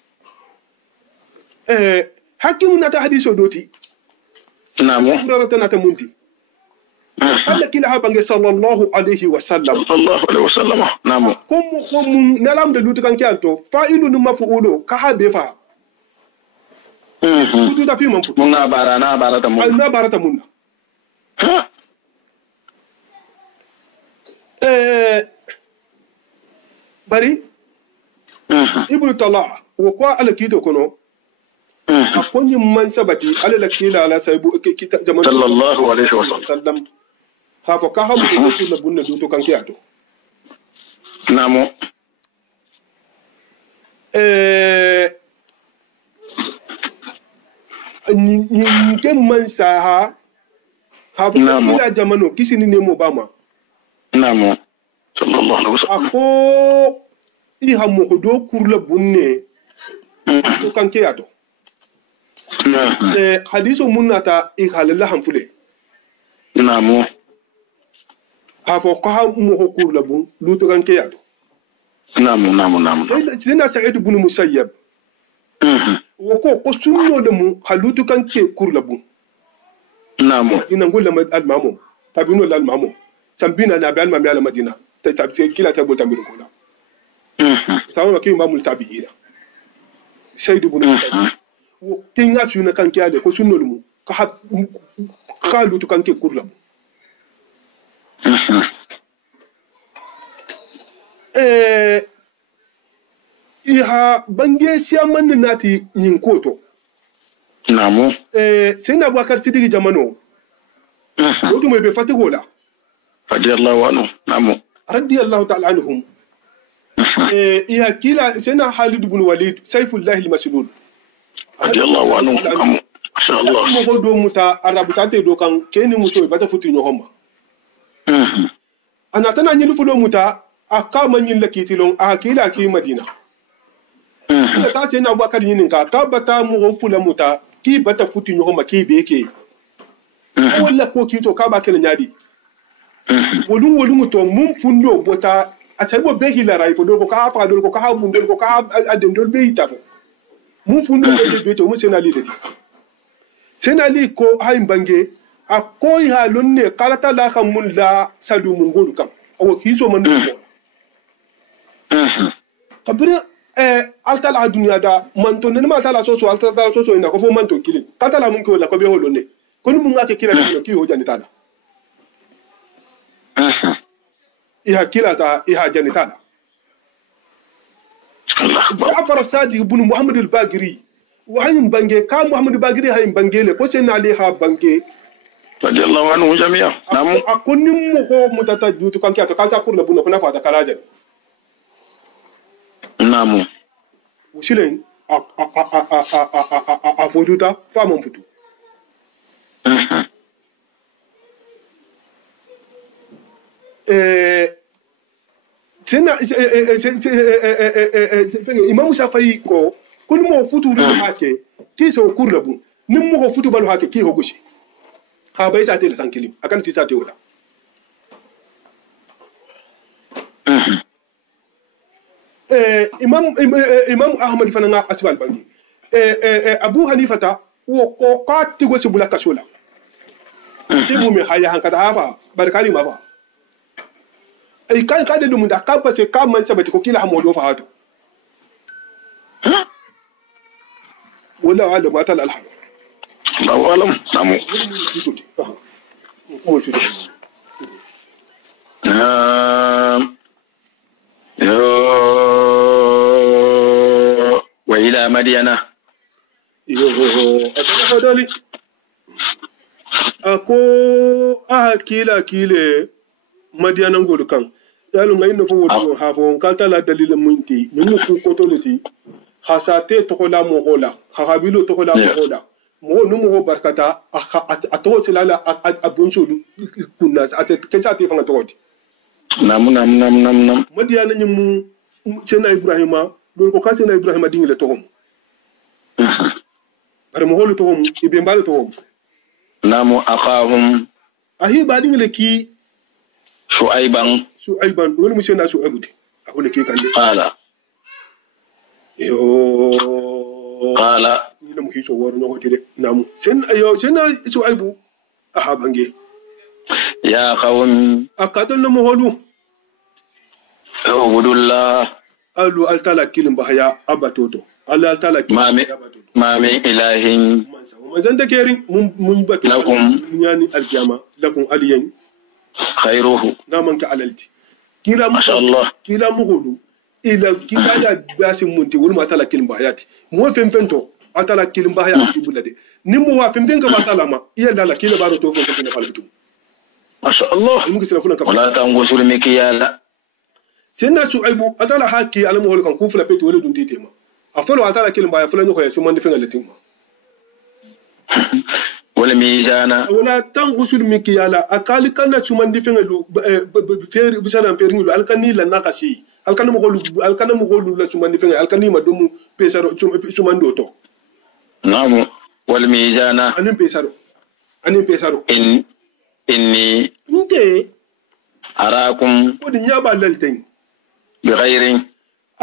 hakimu na ta hadisu doti namu kurarata na ta munti Allah kila habange sallallahu alaihi wasallam namu kom nalam da lutu kanke alto fa'ilu nu maf'ulu ka habe fa futu da fi man futu na barata munna bari ibnu tala wo ko ala kito kono akonyi man sabati ala la kila ala saybu kita zaman sallallahu alaihi wasallam ha fo ka hamu ko na bunna duto kan kiyato namo nke man saha ha fo kila jamano kisini ne mo bama namo sallallahu alaihi wasallam ako i hamu ko do kurla bunne to kan kiyato hadiso munnata i halalla hanfule namo ha fo ko hamu ko kurla bun luto kan kiyato namo sayyidina sa'id ibn musayyab ko sunno da mu halutu kan ke kurla bun namo ina ngulla al-mamu tabino al-mamu sambina na bayan mami al-madina tabti kila tabo tamir ko la sawo ke imamul tabi'ina sayyid ibn musayyab wo tinga suna kan ke ale ko sunno mu ka halutu kan ke kurla bun iha bange siyaman nati nyin koto namu sai na Abubakar Siddiq jamano wato mai be fatigola radiyallahu anhu namu radiyallahu ta'ala anhum iha kila sai na Khalid ibn Walid Saifullah al-Maslul radiyallahu anhu namu masha Allah mo go do muta arabu sate do kan keni muso bata futu no homma ana tana nyi fulo muta aka manyin lakitilon a kila ki Madina ina ta sai na Abubakar yin ka bata mu go fula muta ki bata futu no homma ki beke wala ko ki to ka ba kele nyadi wolun to mun fundo bota a sai bo be hilara ifo do ko ka fa do ko ka bun do ko ka adem do be itafo mun fundo be to mun senali de senali ko hayin bange a koy halun ne kalata la kan mun la sadu mun godu kam awo kiso man do kabira altala dunya da manto ne ma tala so altala so ina ko fo manto kilin katala mun ko la ko be holo ne ko mun ngake kila ki ho jani tada iha kila ta iha jani tada Ja'far as-Sadiq ibn Muhammad al-Bagiri wa hayin bange ka Muhammad al-Bagiri hayin bange le ko sen ali ha bange radiyallahu anhu jami'a namu akunnin mu ko mutata jutu kan kiya to kan sa kurna bunna kuna fata karaja namu usilen a fojuta famon futu Imam Shafi'i ko kun mo futu ru hake ki so kurlabu nim mo futu balu hake ki hogushi ha bai sa te sankilim akan ti sa te wala imam Ahmad fananga asbal bangi Abu Hanifa ta ko ka ti go sibula kasola sibu me haya hankada hafa barkali ma ba ai kan ka da mun da ka ba sai ka man sabati ko kila hamodo fa hato wala wala ma tal alham Allahu alam namu wa ila Madyana atana hodoli ako kile Madyana ngol kan yalu ngai no fo wodo ha fo kanta la dalil munti min ku ko to lati hasate to la mo hola habilo to la mo hola mo no mo barkata ato tilala abunsu kunna ate kesa te fanga to nam Madyana nyimu sena Ibrahima do ko ka sena Ibrahima dingile to hom bare mo holu to hom ibe mbale to hom namu akhahum ahi ba dingile ki Shu'aiban wani mu sena Shu'aibu de aho ne ke kan de qala ina mu hiso woro no hotire namu sena Shu'aibu aha bange ya qawm akadon no mo holu ubudullah alu altala kilin bahaya abatoto Allah altala kilin ma min ilahin manzan da kerin mun batu lakum yani alkiyama lakum aliyan khairuhu naman ka alalti kila masha Allah kila muhudu ila kila da basin munti wul matala kilin bahayati mo femfento atala kilin bahayati bulade nimmo wa femfen ka matala ma iya dala kila baro to femfen na falbitu masha Allah mun kisira fulan ka wala tangusul mikiyala sinna Shu'aibu atala haki alamu hol kan kufla peto wala dun titema afalo atala kilin bahaya fulan ko ya su man difin alatin wala mizana wala tangusul mikiyala akali kana suman difin lu feri bisana feri lu alkani la nakasi alkana mo golu la suman difin alkani ma domu pesaro suman do to namu wal mizana anin pesaro inni nte arakum ko di nyaba lalten bi ghairin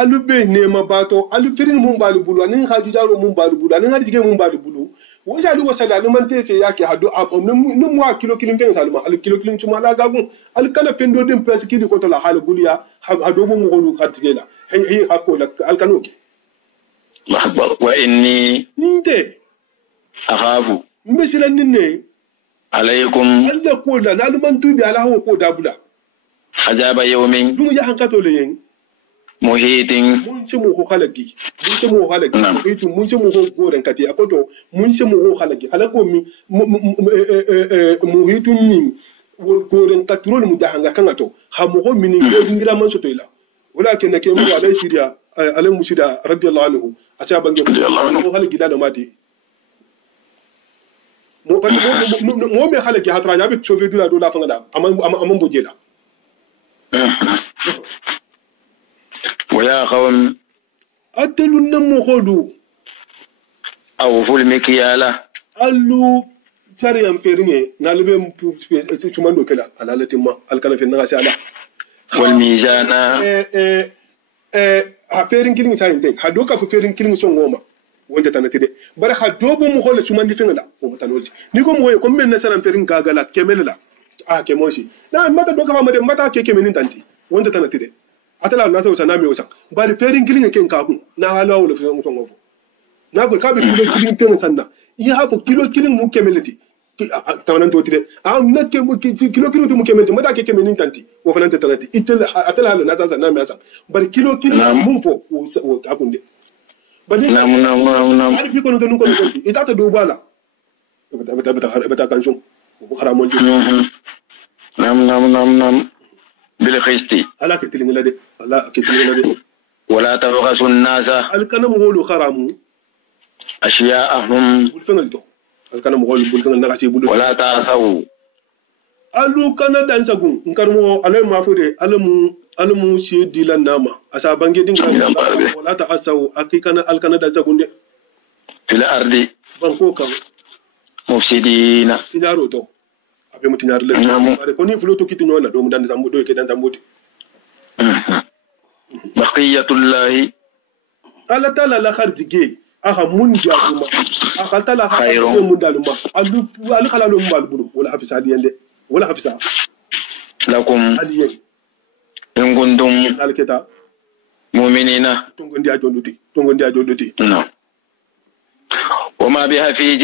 alube ne ma bato alu firin mun balu bulu anin haju jaro mun balu bulu anin haju mun balu bulu wasa alu wasala alu man tefe yake hadu num wa kilo kilin ten salma alu kilo kilin tuma la gagun al kana fendo din pes kili ko to la hal buliya hadu mun golu khatigela hay hakko la al kanoke wa inni nte akhafu misilan ninne alaykum alla ko la nalu man tubi ala ho ko dabula hajaba yawmin dum ya hankato le yen muhitin mun se mu ko halagi muhitu mun se mu ko goren kati akoto mun se mu ko halagi halago mi muhitu ni goren katrol mu jahanga kangato ha mu ko mini ko dingira man soto ila walakin nake mu alai siriya alai musida radiyallahu anhu asa bange ko halagi da mati mo me halagi hatra ya bi chove dula do la fanga da amman bojela ويا قوم أتلو النمو أوفوا المكيالة ألو ساري أمبيرني نالبي تماندو كلا على التيمة الكلام في الناس على والميزان هفيرين كلمة ساينتين هدوكا فيرين كلمة سونغوما وانت تنتدي برا هدوبو مخول سماندي فينلا ومتنولج نيكو مخول كم من نسال أمبيرين كاغالا كملا كموسي نا متى دوكا متى كمنين تانتي وانت تنتدي atala na so sana mi osan ba de ferin kilin ken ka ku na halawa wala fi muton gofo na ko ka be kilo kilin fen sanna ya hafo kilo kilin mu kemeliti tawanan to tide na ke kilo kilin to mu kemeliti mata ke kemenin tanti wo fanan ta tanati itel atala halo na sa na mi asan bar kilo kilin mun fo wo ka kunde bani nam har bi ko no ko ita ta do bala bata kan sun ko haramon ji nam بالخيستي ala ke tilin lade ala ke tilin lade ولا تبغسوا الناس alkana mu holu kharamu أشياءهم bul fengal to alkana mu holu bul fengal na kasi bul ولا تعثوا alu kana dan sagun nkarmo alay ma fode alamu shi dilan nama asa bange din wala ta asaw akikana alkana dan sagun de في الأرض banko kan مفسدين tinaro to abe mutinyar le bare ko ni fulo to kitinyo na do mu dan zambo do ke dan zambo بقية الله ala tala la kharjige aha mun jaguma aha tala خير mun daluma alu khala lo mbal bulu wala hafisa aliyende wala hafisa لكم aliyen إن كنتم alketa مؤمنين. tongondi a jolluti نعم. وما بحفيظ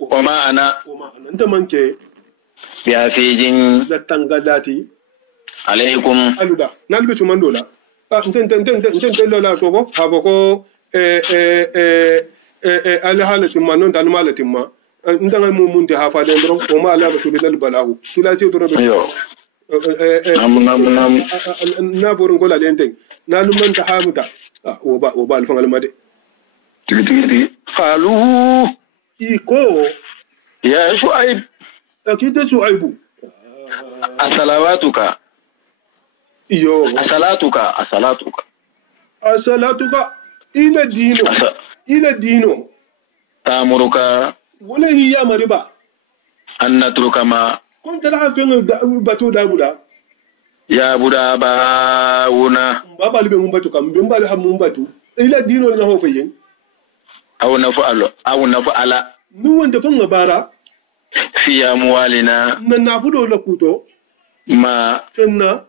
وما أنا nta manke بحفيظ la tangalati عليكم aluda nalbe sumandola nten la sogo haboko ala halatin ma non tan malatin ma ndangal mu munte hafa den dron o ma ala rasulil balahu kila ce to rabe nam na forun gola den ten na lumman ta hamuta o ba alfan almade tigi qalu iko ya Shu'aib akite Shu'aibu asalawatuka iyo asalatuka ila dino tamuruka wala hiya mariba an natruka ma kunta la fen batu da buda ya buda bauna baba libe mun batu kam bembal ha mun batu ila dino na ho fayen aw nafa'ala nu wanda fan bara fi amwalina nan na fudo la kuto ma fenna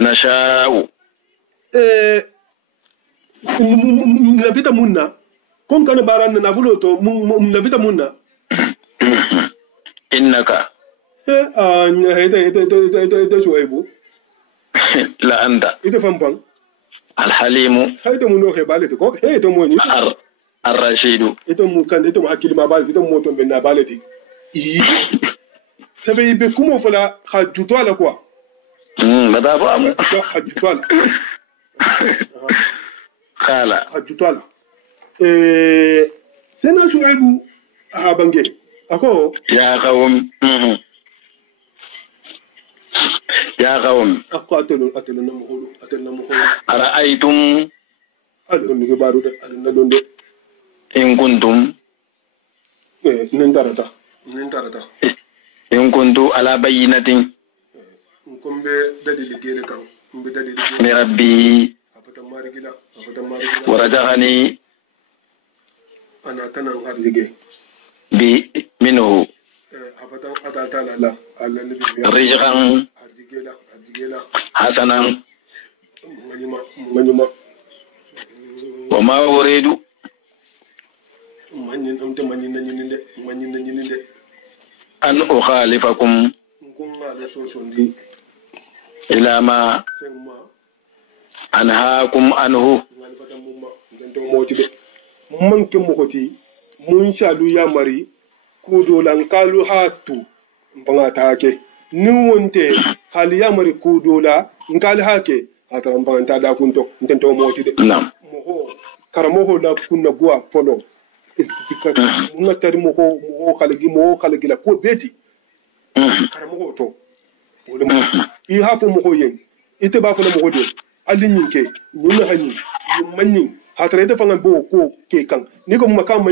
nasha'u la vita munna kon kana bara na fudo to la vita munna innaka heda Shu'aibu la anta ita fanfan alhalimu haida mu no he balete ko he to mo ni ar-rashidu ita mu kan ita mu hakili ma balete ita mu to ben na balete ça fait be kuma fala hajjuto ala quoi bada ba mu hajjuto ala kala hajjuto ala sena Shu'aibu ha bange ako ya qawm ako atelo na mo holo ara'aytum alo ni baru de na donde in kuntum nintarata in kuntu ala bayyinatin nkombe dalili gele kan mbe dalili gele min rabbi afata marigila wa rajahani ana tanan harjige bi minhu afata atata la alla nabi rijhan harjigela hasanan nganyima wa ma uridu manyin amte manyin nanyinde an ukhalifakum nkunga da sosondi ila ma femma أنهاكم عنه من كم مخوتي من شالو يا مري كودو لانكالو هاتو مبغاتاكي نونتي حالي يا مري كودو لا نكال هاكي atara mbanta da kunto ntento moti de moho karamoho la kunna gua folo istika munga tari moho khalegi la ko beti karamoho to wala I hafu moho yen ite ba folo moho de alinyinke nyuna hanyi manyi hatara ite fanga bo ko ke kan niko makama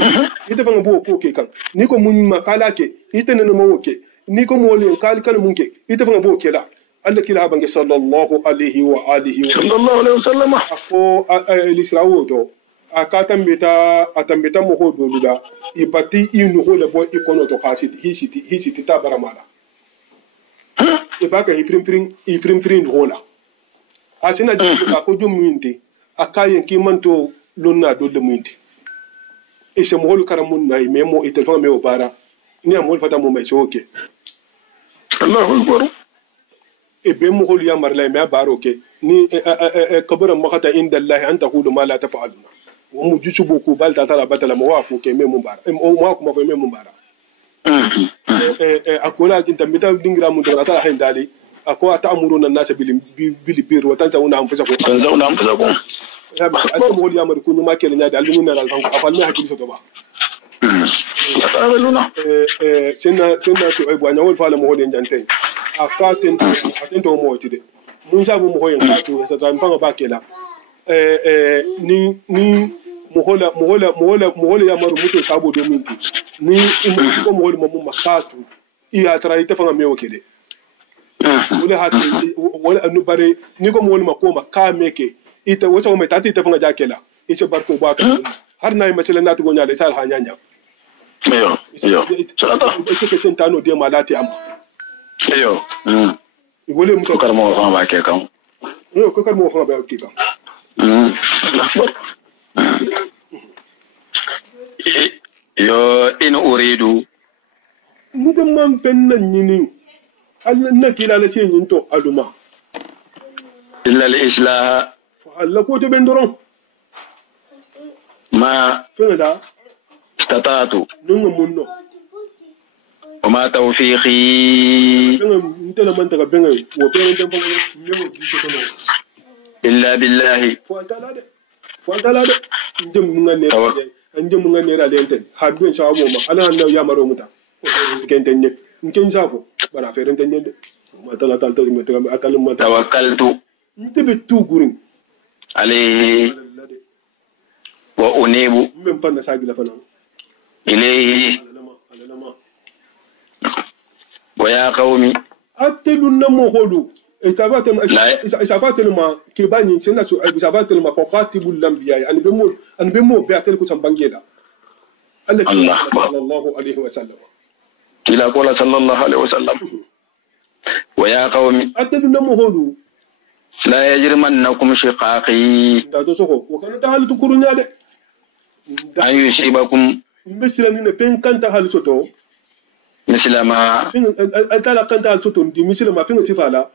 ite fanga bo ko ke kan niko mun makala ke ite nana mo ke niko mo le kal kan munke ite fanga bo ke la Allah kila bange sallallahu alaihi wa alihi wa sallam ako l'israwo to atambeta mo ho doluda ibati inu ho le boy ikono to khasiti hisiti tabaramala ibaka ifrim hola asina di ko jum minde akayen ki manto lonna do le minde e se mo hol karamun nay memo e telefon me o bara ni amol fata mo me soke Allahu akbar ebe mo hol ya marla me baro ke ni kabara makata inda Allah an taqulu ma la taf'aluna wa mu jusubu ku bal ta tala batala mo wa ku ke me mun bara mo wa ku ma fe me mun bara akola ginta mita dingira mun dara tala hayn dali akwa ta'muruna an-nas bil bir wa tanzawna anfusakum ya ba ata mo hol ya mar ku ni ma kele nya dal ni meral kan afal me hakili so to ba senna so ay bwana wol fala mo hol njante atento mo tide mun sabu mo hoyen kaatu sa tan panga bakela ni mohola ya maru muto sabo do minti ni imu ko mohol mo makatu iya tara ita fanga mewo kede wala hatu wala anu bare ni ko mohol makoma ka meke ita wasa mo tati ita fanga jakela ita barko baka har nay masala natu gonya da sal hanyanya yo ita ke sentano de malati am yo wole muto karmo fanga ba ke kan yo ko karmo fanga ba ke kan yo in uridu mudan man pennan yini Allah nakila la ce yin to aluma illa al-islah fa Allah ko to bendoron ma fada statatu dunga munno وما توفيقي إلا بالله فانتلا ده نجم نغنيرا لينتن حدوين سامو ما أنا هنو يا مرو متا كنتن نكين سافو بنا فيرن تنين ما تلا أتل ما توكلت نتبتو غورين عليه وأنيب من فن ساقي لفنا إليه ويا قومي أتلو نمو هولو إسافات لما كيباني سنة إسافات لما كخاتب الأنبياء أنا بمو بيعتلكوا سنبانجيلا الله صلى الله عليه وسلم إلى قول صلى الله عليه وسلم ويا قومي أتلو نمو هولو لا يجرمنكم شقاقي وكان تعالى تقولون أن يصيبكم مثل أن فين كان تعالى سوتو مثل ما أتلا كان تعالى سوتو مثل ما فين سفالا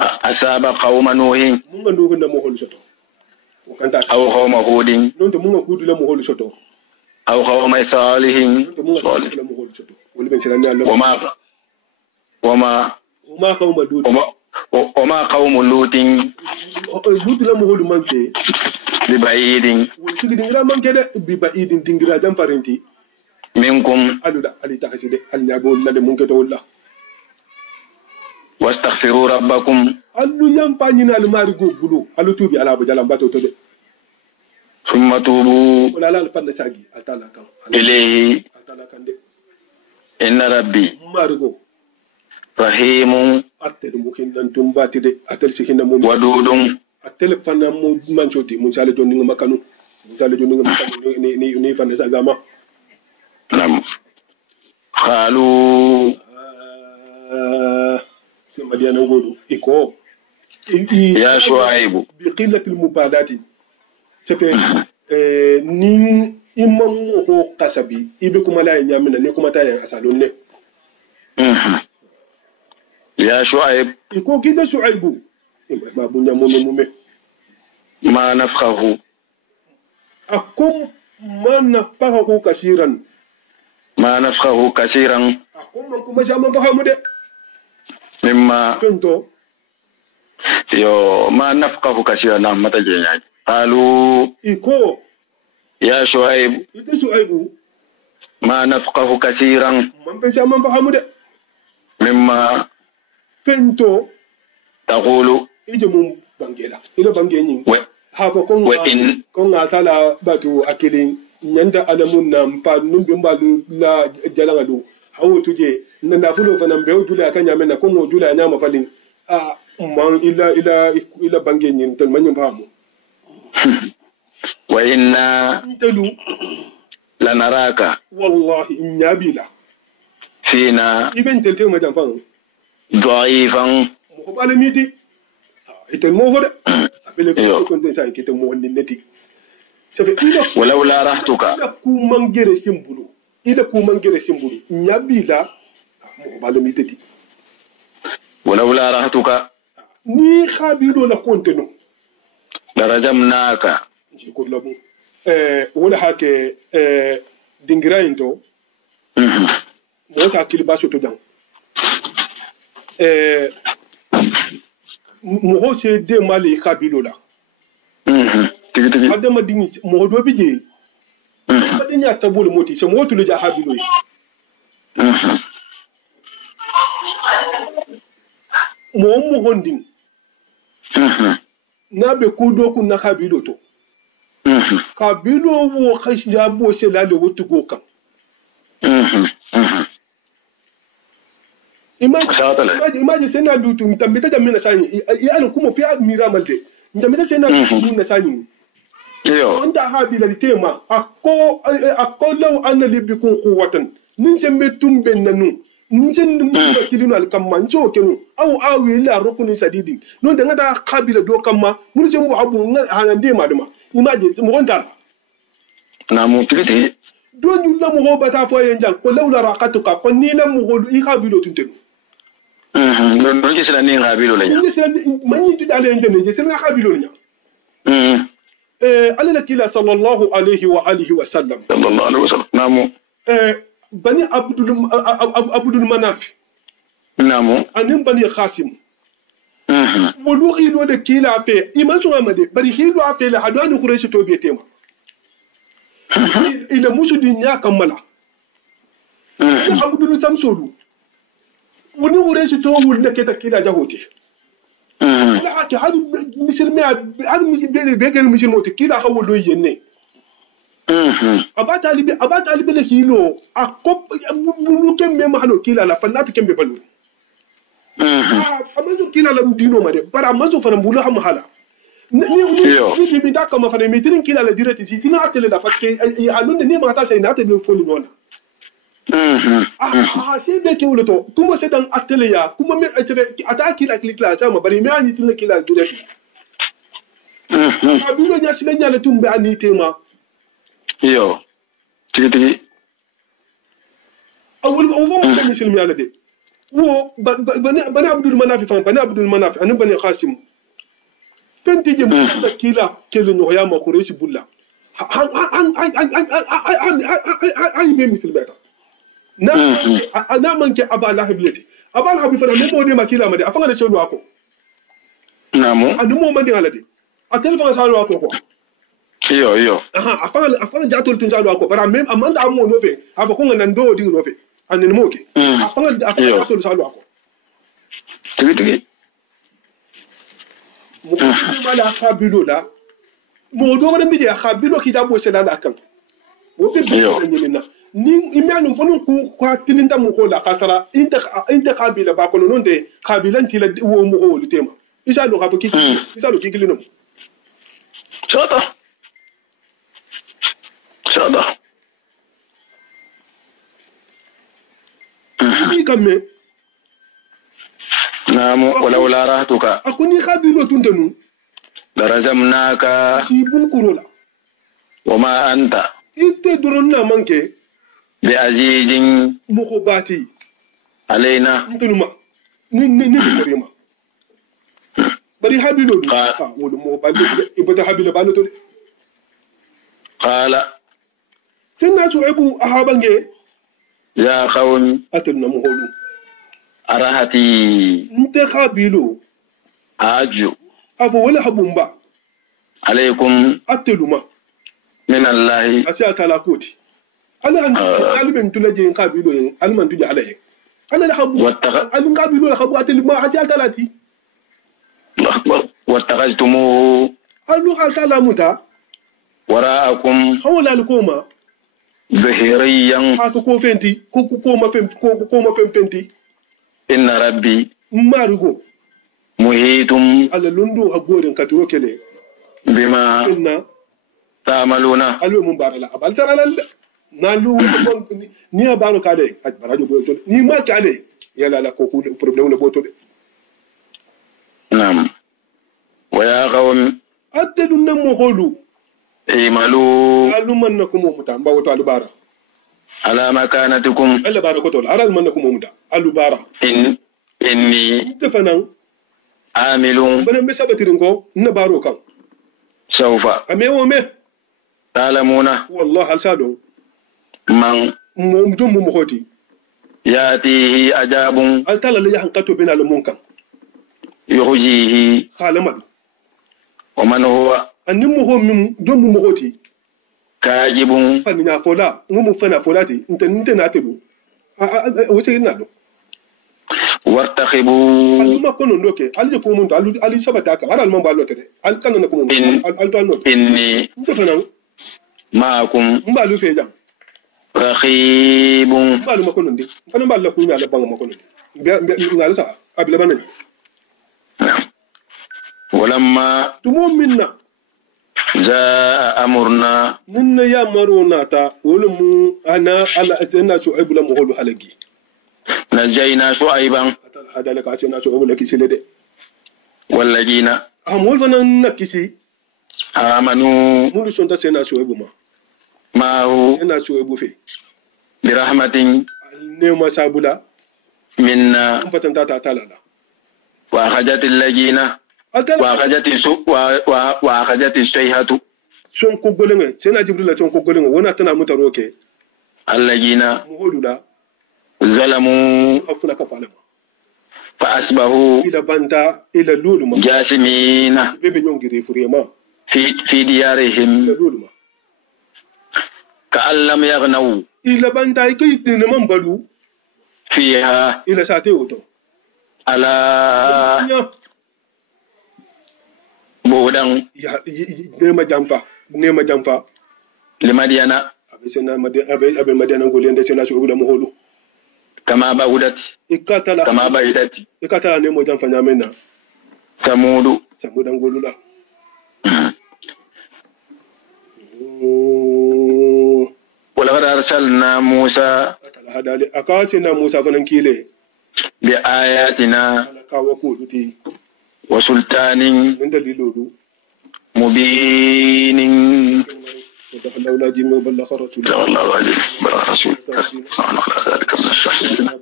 أصاب قوم نوح من نوح نمو هولو سوتو وكان تعالى أو قوم هود نونت من هود نمو هولو سوتو أو قوم صالح نمو هولو سوتو وما قوم لوط وما قوم لوط لوط نمو هولو مانكي ببعيد وسيدي دينغرا مانكي ببعيد دينغرا جام فارنتي منكم ألولا ألي تحسد ألي أقول لله ممكن والله واستغفروا ربكم ألو ينفعنينا المارغو بلو ألو توبي على أبو جلال باتو تدي ثم توبوا ولا لا الفن ساقي أتالا كان إليه أتالا كان دي إن ربي مارغو رحيم أتل ممكن أن تنباتي دي أتل سيكين مم ودود أتل فن منشوتي منسالة جوني مكانو منسالة جوني مكانو ني فن ساقاما نعم قالوا سما ديانا نقولوا إيكو يا شعيب بقلة المبالاة سفين نين إمام هو قصبي إبكم لا ينامنا نكم تايا أسالون يا شعيب إيكو كده شعيب ما بنيا مومي ما نفقه أكم ما نفقه كثيرا ما نفقه كثيرا أكم من كم شاء من فهم ده مما كنتو يو ما نفقه كثيرا نعم متى قالوا إيكو يا شعيب إنت شعيب ما نفقه كثيرا من بنشاء من فهم ده مما كنتو تقول إجا من بانجيلا إلى بانجيني hafa kon tala batu akilin nyanda alamun na mpa numbi mbalu la jalanga du hawo tuje nanda fulo fana be jula kan nyame na ko jula nyama falin man ila bange nyin tel manyum famu wa inna telu lanaraka wallahi nyabila fina iben tel ma jam fan dhaifan mo bale miti itel mo fode apele ko konten sa kete mo wonni neti ça fait walaw la rahtuka ila ku mangere simbulu nyabila mo bale miti walaw la rahtuka ni khabilo la konteno darajamnaka ci ko labu wala hake dingira into mo sa kiliba soto jang mo se de mali khabilo la tigi adama dingi mo do bije ba dinya tabul moti se mo tulu ja habilo yi mo hondin na be ku do ku na khabilo to khabilo wo khashi ya bo se la le wotu go kan imagine sena dutu mtambita jamina sanyi yani kuma fi admira malde mtambita sena dutu sanyi yo onda habila litema akko law anna libikum quwwatan nin sembe tumbe nanu nin sen mutba kilino al kamma njo kenu aw awi la rukuni sadidi non da ngada qabila do kamma mun sem wahabu hanande maduma imagine mo gonda na mo tigi do ñu la mo bata fo yenjang ko law la raqatuka ko ni la mo godu i qabilo tuntenu non ci sila ni qabilo la ñu sila man ñi tudale ndene je sila qabilo nya على الكلا صلى الله عليه وآله وسلم نعم بني عبد المناف نعم أنهم بني خاسم ولو خيلوا لكيلا في إيمان سوى مدي بري خيلوا في لحدوان قريش توبية تيما إلى موسو دنيا كمالا عبد السمسولو ونو قريش توبية لكيتا كيلا جاهوتي ولا حكي هذا مثل ما هذا بيجي مثل موت كذا هو لو يجني أبات علي بلكيلو أكوب ممكن ما محلو كلا لا فنات كم ببلو أمازو كلا لا مدينو ما ده برا أمازو فنبولا هم حالا ني بيدا كم فنميتين كلا لا ديرتي تينا أتلي لا بس كي هالون ني ما تالس إنها تبي فولي نونا c'est bien que vous le temps comment c'est dans atelier comment mais attaque la clique là ça m'a bari mais ani tin kila direct abulo nya sile nya le tumbe ani tema yo tigi awul on va mo muslim ya de wo bani abdul manaf fa bani abdul manaf an bani qasim fenti je mo ta kila kele no ya ma quraish bulla an be muslim ya na manke abala habilati abala habi fana mo de makila made afanga de shelu ako namo anu mo mande alade atel fanga salu ako ko yo afanga jatol tun salu ako bara même amanda amo no fe afa ko ngana ndo di no fe anen mo ke afanga jatol salu ako tigi mo mala khabilo la mo do ngana mije khabilo ki jabo selala kan wo be nyina ni imanu fonu ku tilinda mu ko la khatara inta qabila ba ko non de qabilan tila wo mu ko tema isa lo hafu kiki isa lo kiki lino sada ni kamme namu wala wala rahtuka akuni qabilo tuntenu darajamnaka si bun kurola wama anta ite duronna manke بعزيز مخباتي علينا نتنما ني مريما bari habilo wolu mo balde ibata habilo baloto qala senna su'aibu ahabange ya qawmi atalna muholu arahati nte habilo aju afo wala habumba alaykum ataluma min allahi asiya kala koti ala an alben tulaje habilo yen alman tuje alaye ala la habu alun habilo la habu ataluma asiya talati wattakhaztumuhu alu altala muta waraakum hawla alkoma dhahiriyan hatu ko fenti ko ma fenti inna rabbi marugo muhitum ala lundu hagorin katiro kele bima inna ta'maluna alwe mun barala abal saralal nalu ni abaro kale barajo boto ni ma kale yala la ko problème le boto de nam wa ya qawm addu namu holu imalu alumannakum muta mbawo alubara ala makanatikum alla barakoto ala alumannakum muta alubara inni tefanan amilun bana be sabatirin ko na baro kan sawfa amewo me ta'lamuna wallahi alsado man mum mo hoti yatihi ajabun altala li hanqatu bina al munkan yuhjihi khalamadu wa man huwa annim mo mum dum mo hoti kajibun fan nya fola ngum fana folati nte na tebu wose ina do wartakhibu aluma kono ndoke alje ko mun ali sabata ka haral man ballo tede al kanana ko mun al to anno inni nte fana ma'akum mbalu fe jam rakhibun mbalu makono ndi fana mballa ko nyala banga makono ndi ngal sa abila banani walamma tumum minna jaa amurna ninna ya maruna ta wulumu ana ala atana su'aibu la muhulu halagi najayna shu'ayban atal hadala ka asena su'aibu la kisile de wallajina amul fana nakisi amanu mulu sonta sena su'aibu ma ma'ahu sena su'aibu fe bi rahmatin ne ma sabula minna fatanta ta talala wa khajatil lajina wa khajati sayhatu son ko golenge sena jibril son ko golenge wona tana mutaroke allajina muhulula zalamu afuna kafalama fa asbahu ila banta ila luluma jasimina bebe nyongire furiyama fi diyarihim ila luluma ka allam yaghnaw ila banta ikay man balu fiha ila sate woto ala bodan ya nema jamfa limadiana abisena abe madiana ngolende sena so ubula moholu kama baudat ikatala kama baidat ikatala nemo jamfa nyamena samudu ngolula ولقد أرسلنا موسى أكاسنا موسى فننكيله بآياتنا وسلطان مبين صدق الله العظيم وبلغ الرسول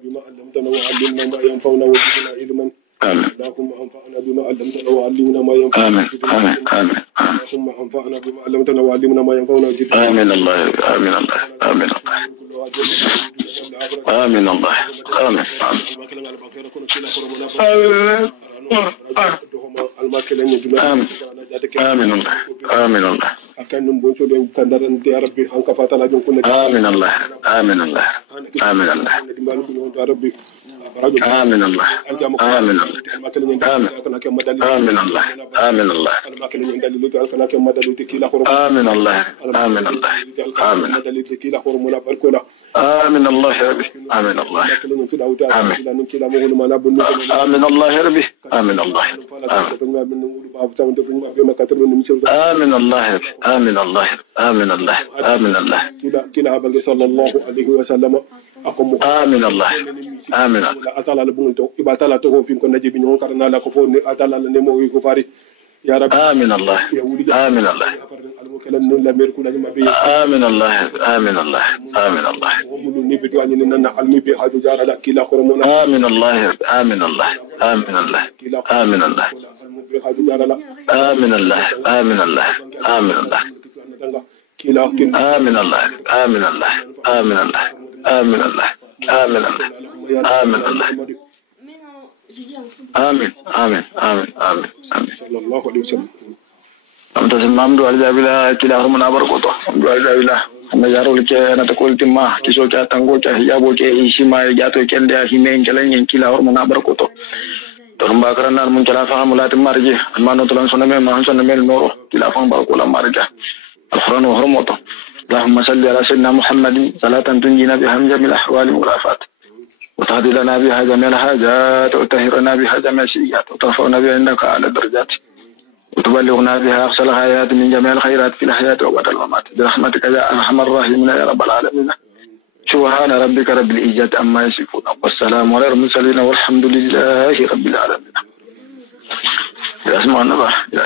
بما علمتنا وعلمنا ما ينفعنا وزدنا علما اللهم انفعنا بما علمتنا وعلمنا ما ينفعنا اللهم انفعنا بما علمتنا وعلمنا ما ينفعنا وزدنا آمين الله آمين الله آمين الله آمين الله آمين آمين الله آمين الله akan numbunso don kandaran ya rabbi an ka fata lajin kunna آمين الله آمين الله آمين الله آمين الله آمين الله آمين الله آمين الله آمين الله آمين الله آمين آمين الله يا ربي آمين الله آمين الله يا ربي آمين الله آمين الله يا ربي آمين الله آمين الله آمين الله كلا أبغى صلى الله عليه وسلم أقوم آمين الله آمين أتلا لبنتو إبتلا تهون في كنا جبين هون كرنا لا كفون أتلا لنمو يكفاري يا رب آمين الله آمين الله آمين الله آمين الله آمين الله آمين الله آمين الله آمين الله آمين الله آمين الله آمين الله آمين الله آمين الله آمين الله آمين الله آمين الله آمين الله آمين الله آمين آمين آمين آمين آمين صلى الله عليه وسلم أنت سمعت على بلا كلا رمنا بركوته على بلا أنا جارول كي أنا تقول تما كيسو كي تانغو كي هيابو كي إيشما جاتو كي ندا هيمين كلين كلا رمنا بركوته ترم باكرنا منجلا فهم ولا تمارجي ما نطلع سنمي ما سنمي النور كلا فهم باكولا مارجا القرآن وهرمته اللهم صل على سيدنا محمد صلاة تنجينا بها من جميع الأحوال والآفات وتهدي لنا بها جميع الحاجات وتطهرنا بها جميع السيئات وترفعنا بها عندك على الدرجات وتبلغنا بها أقصى الغايات من جميع الخيرات في الحياة وبعد الممات برحمتك يا أرحم الراحمين يا رب العالمين سبحان ربك رب العزة عما يصفون والسلام على المرسلين والحمد لله رب العالمين. يا اسمع النبأ يا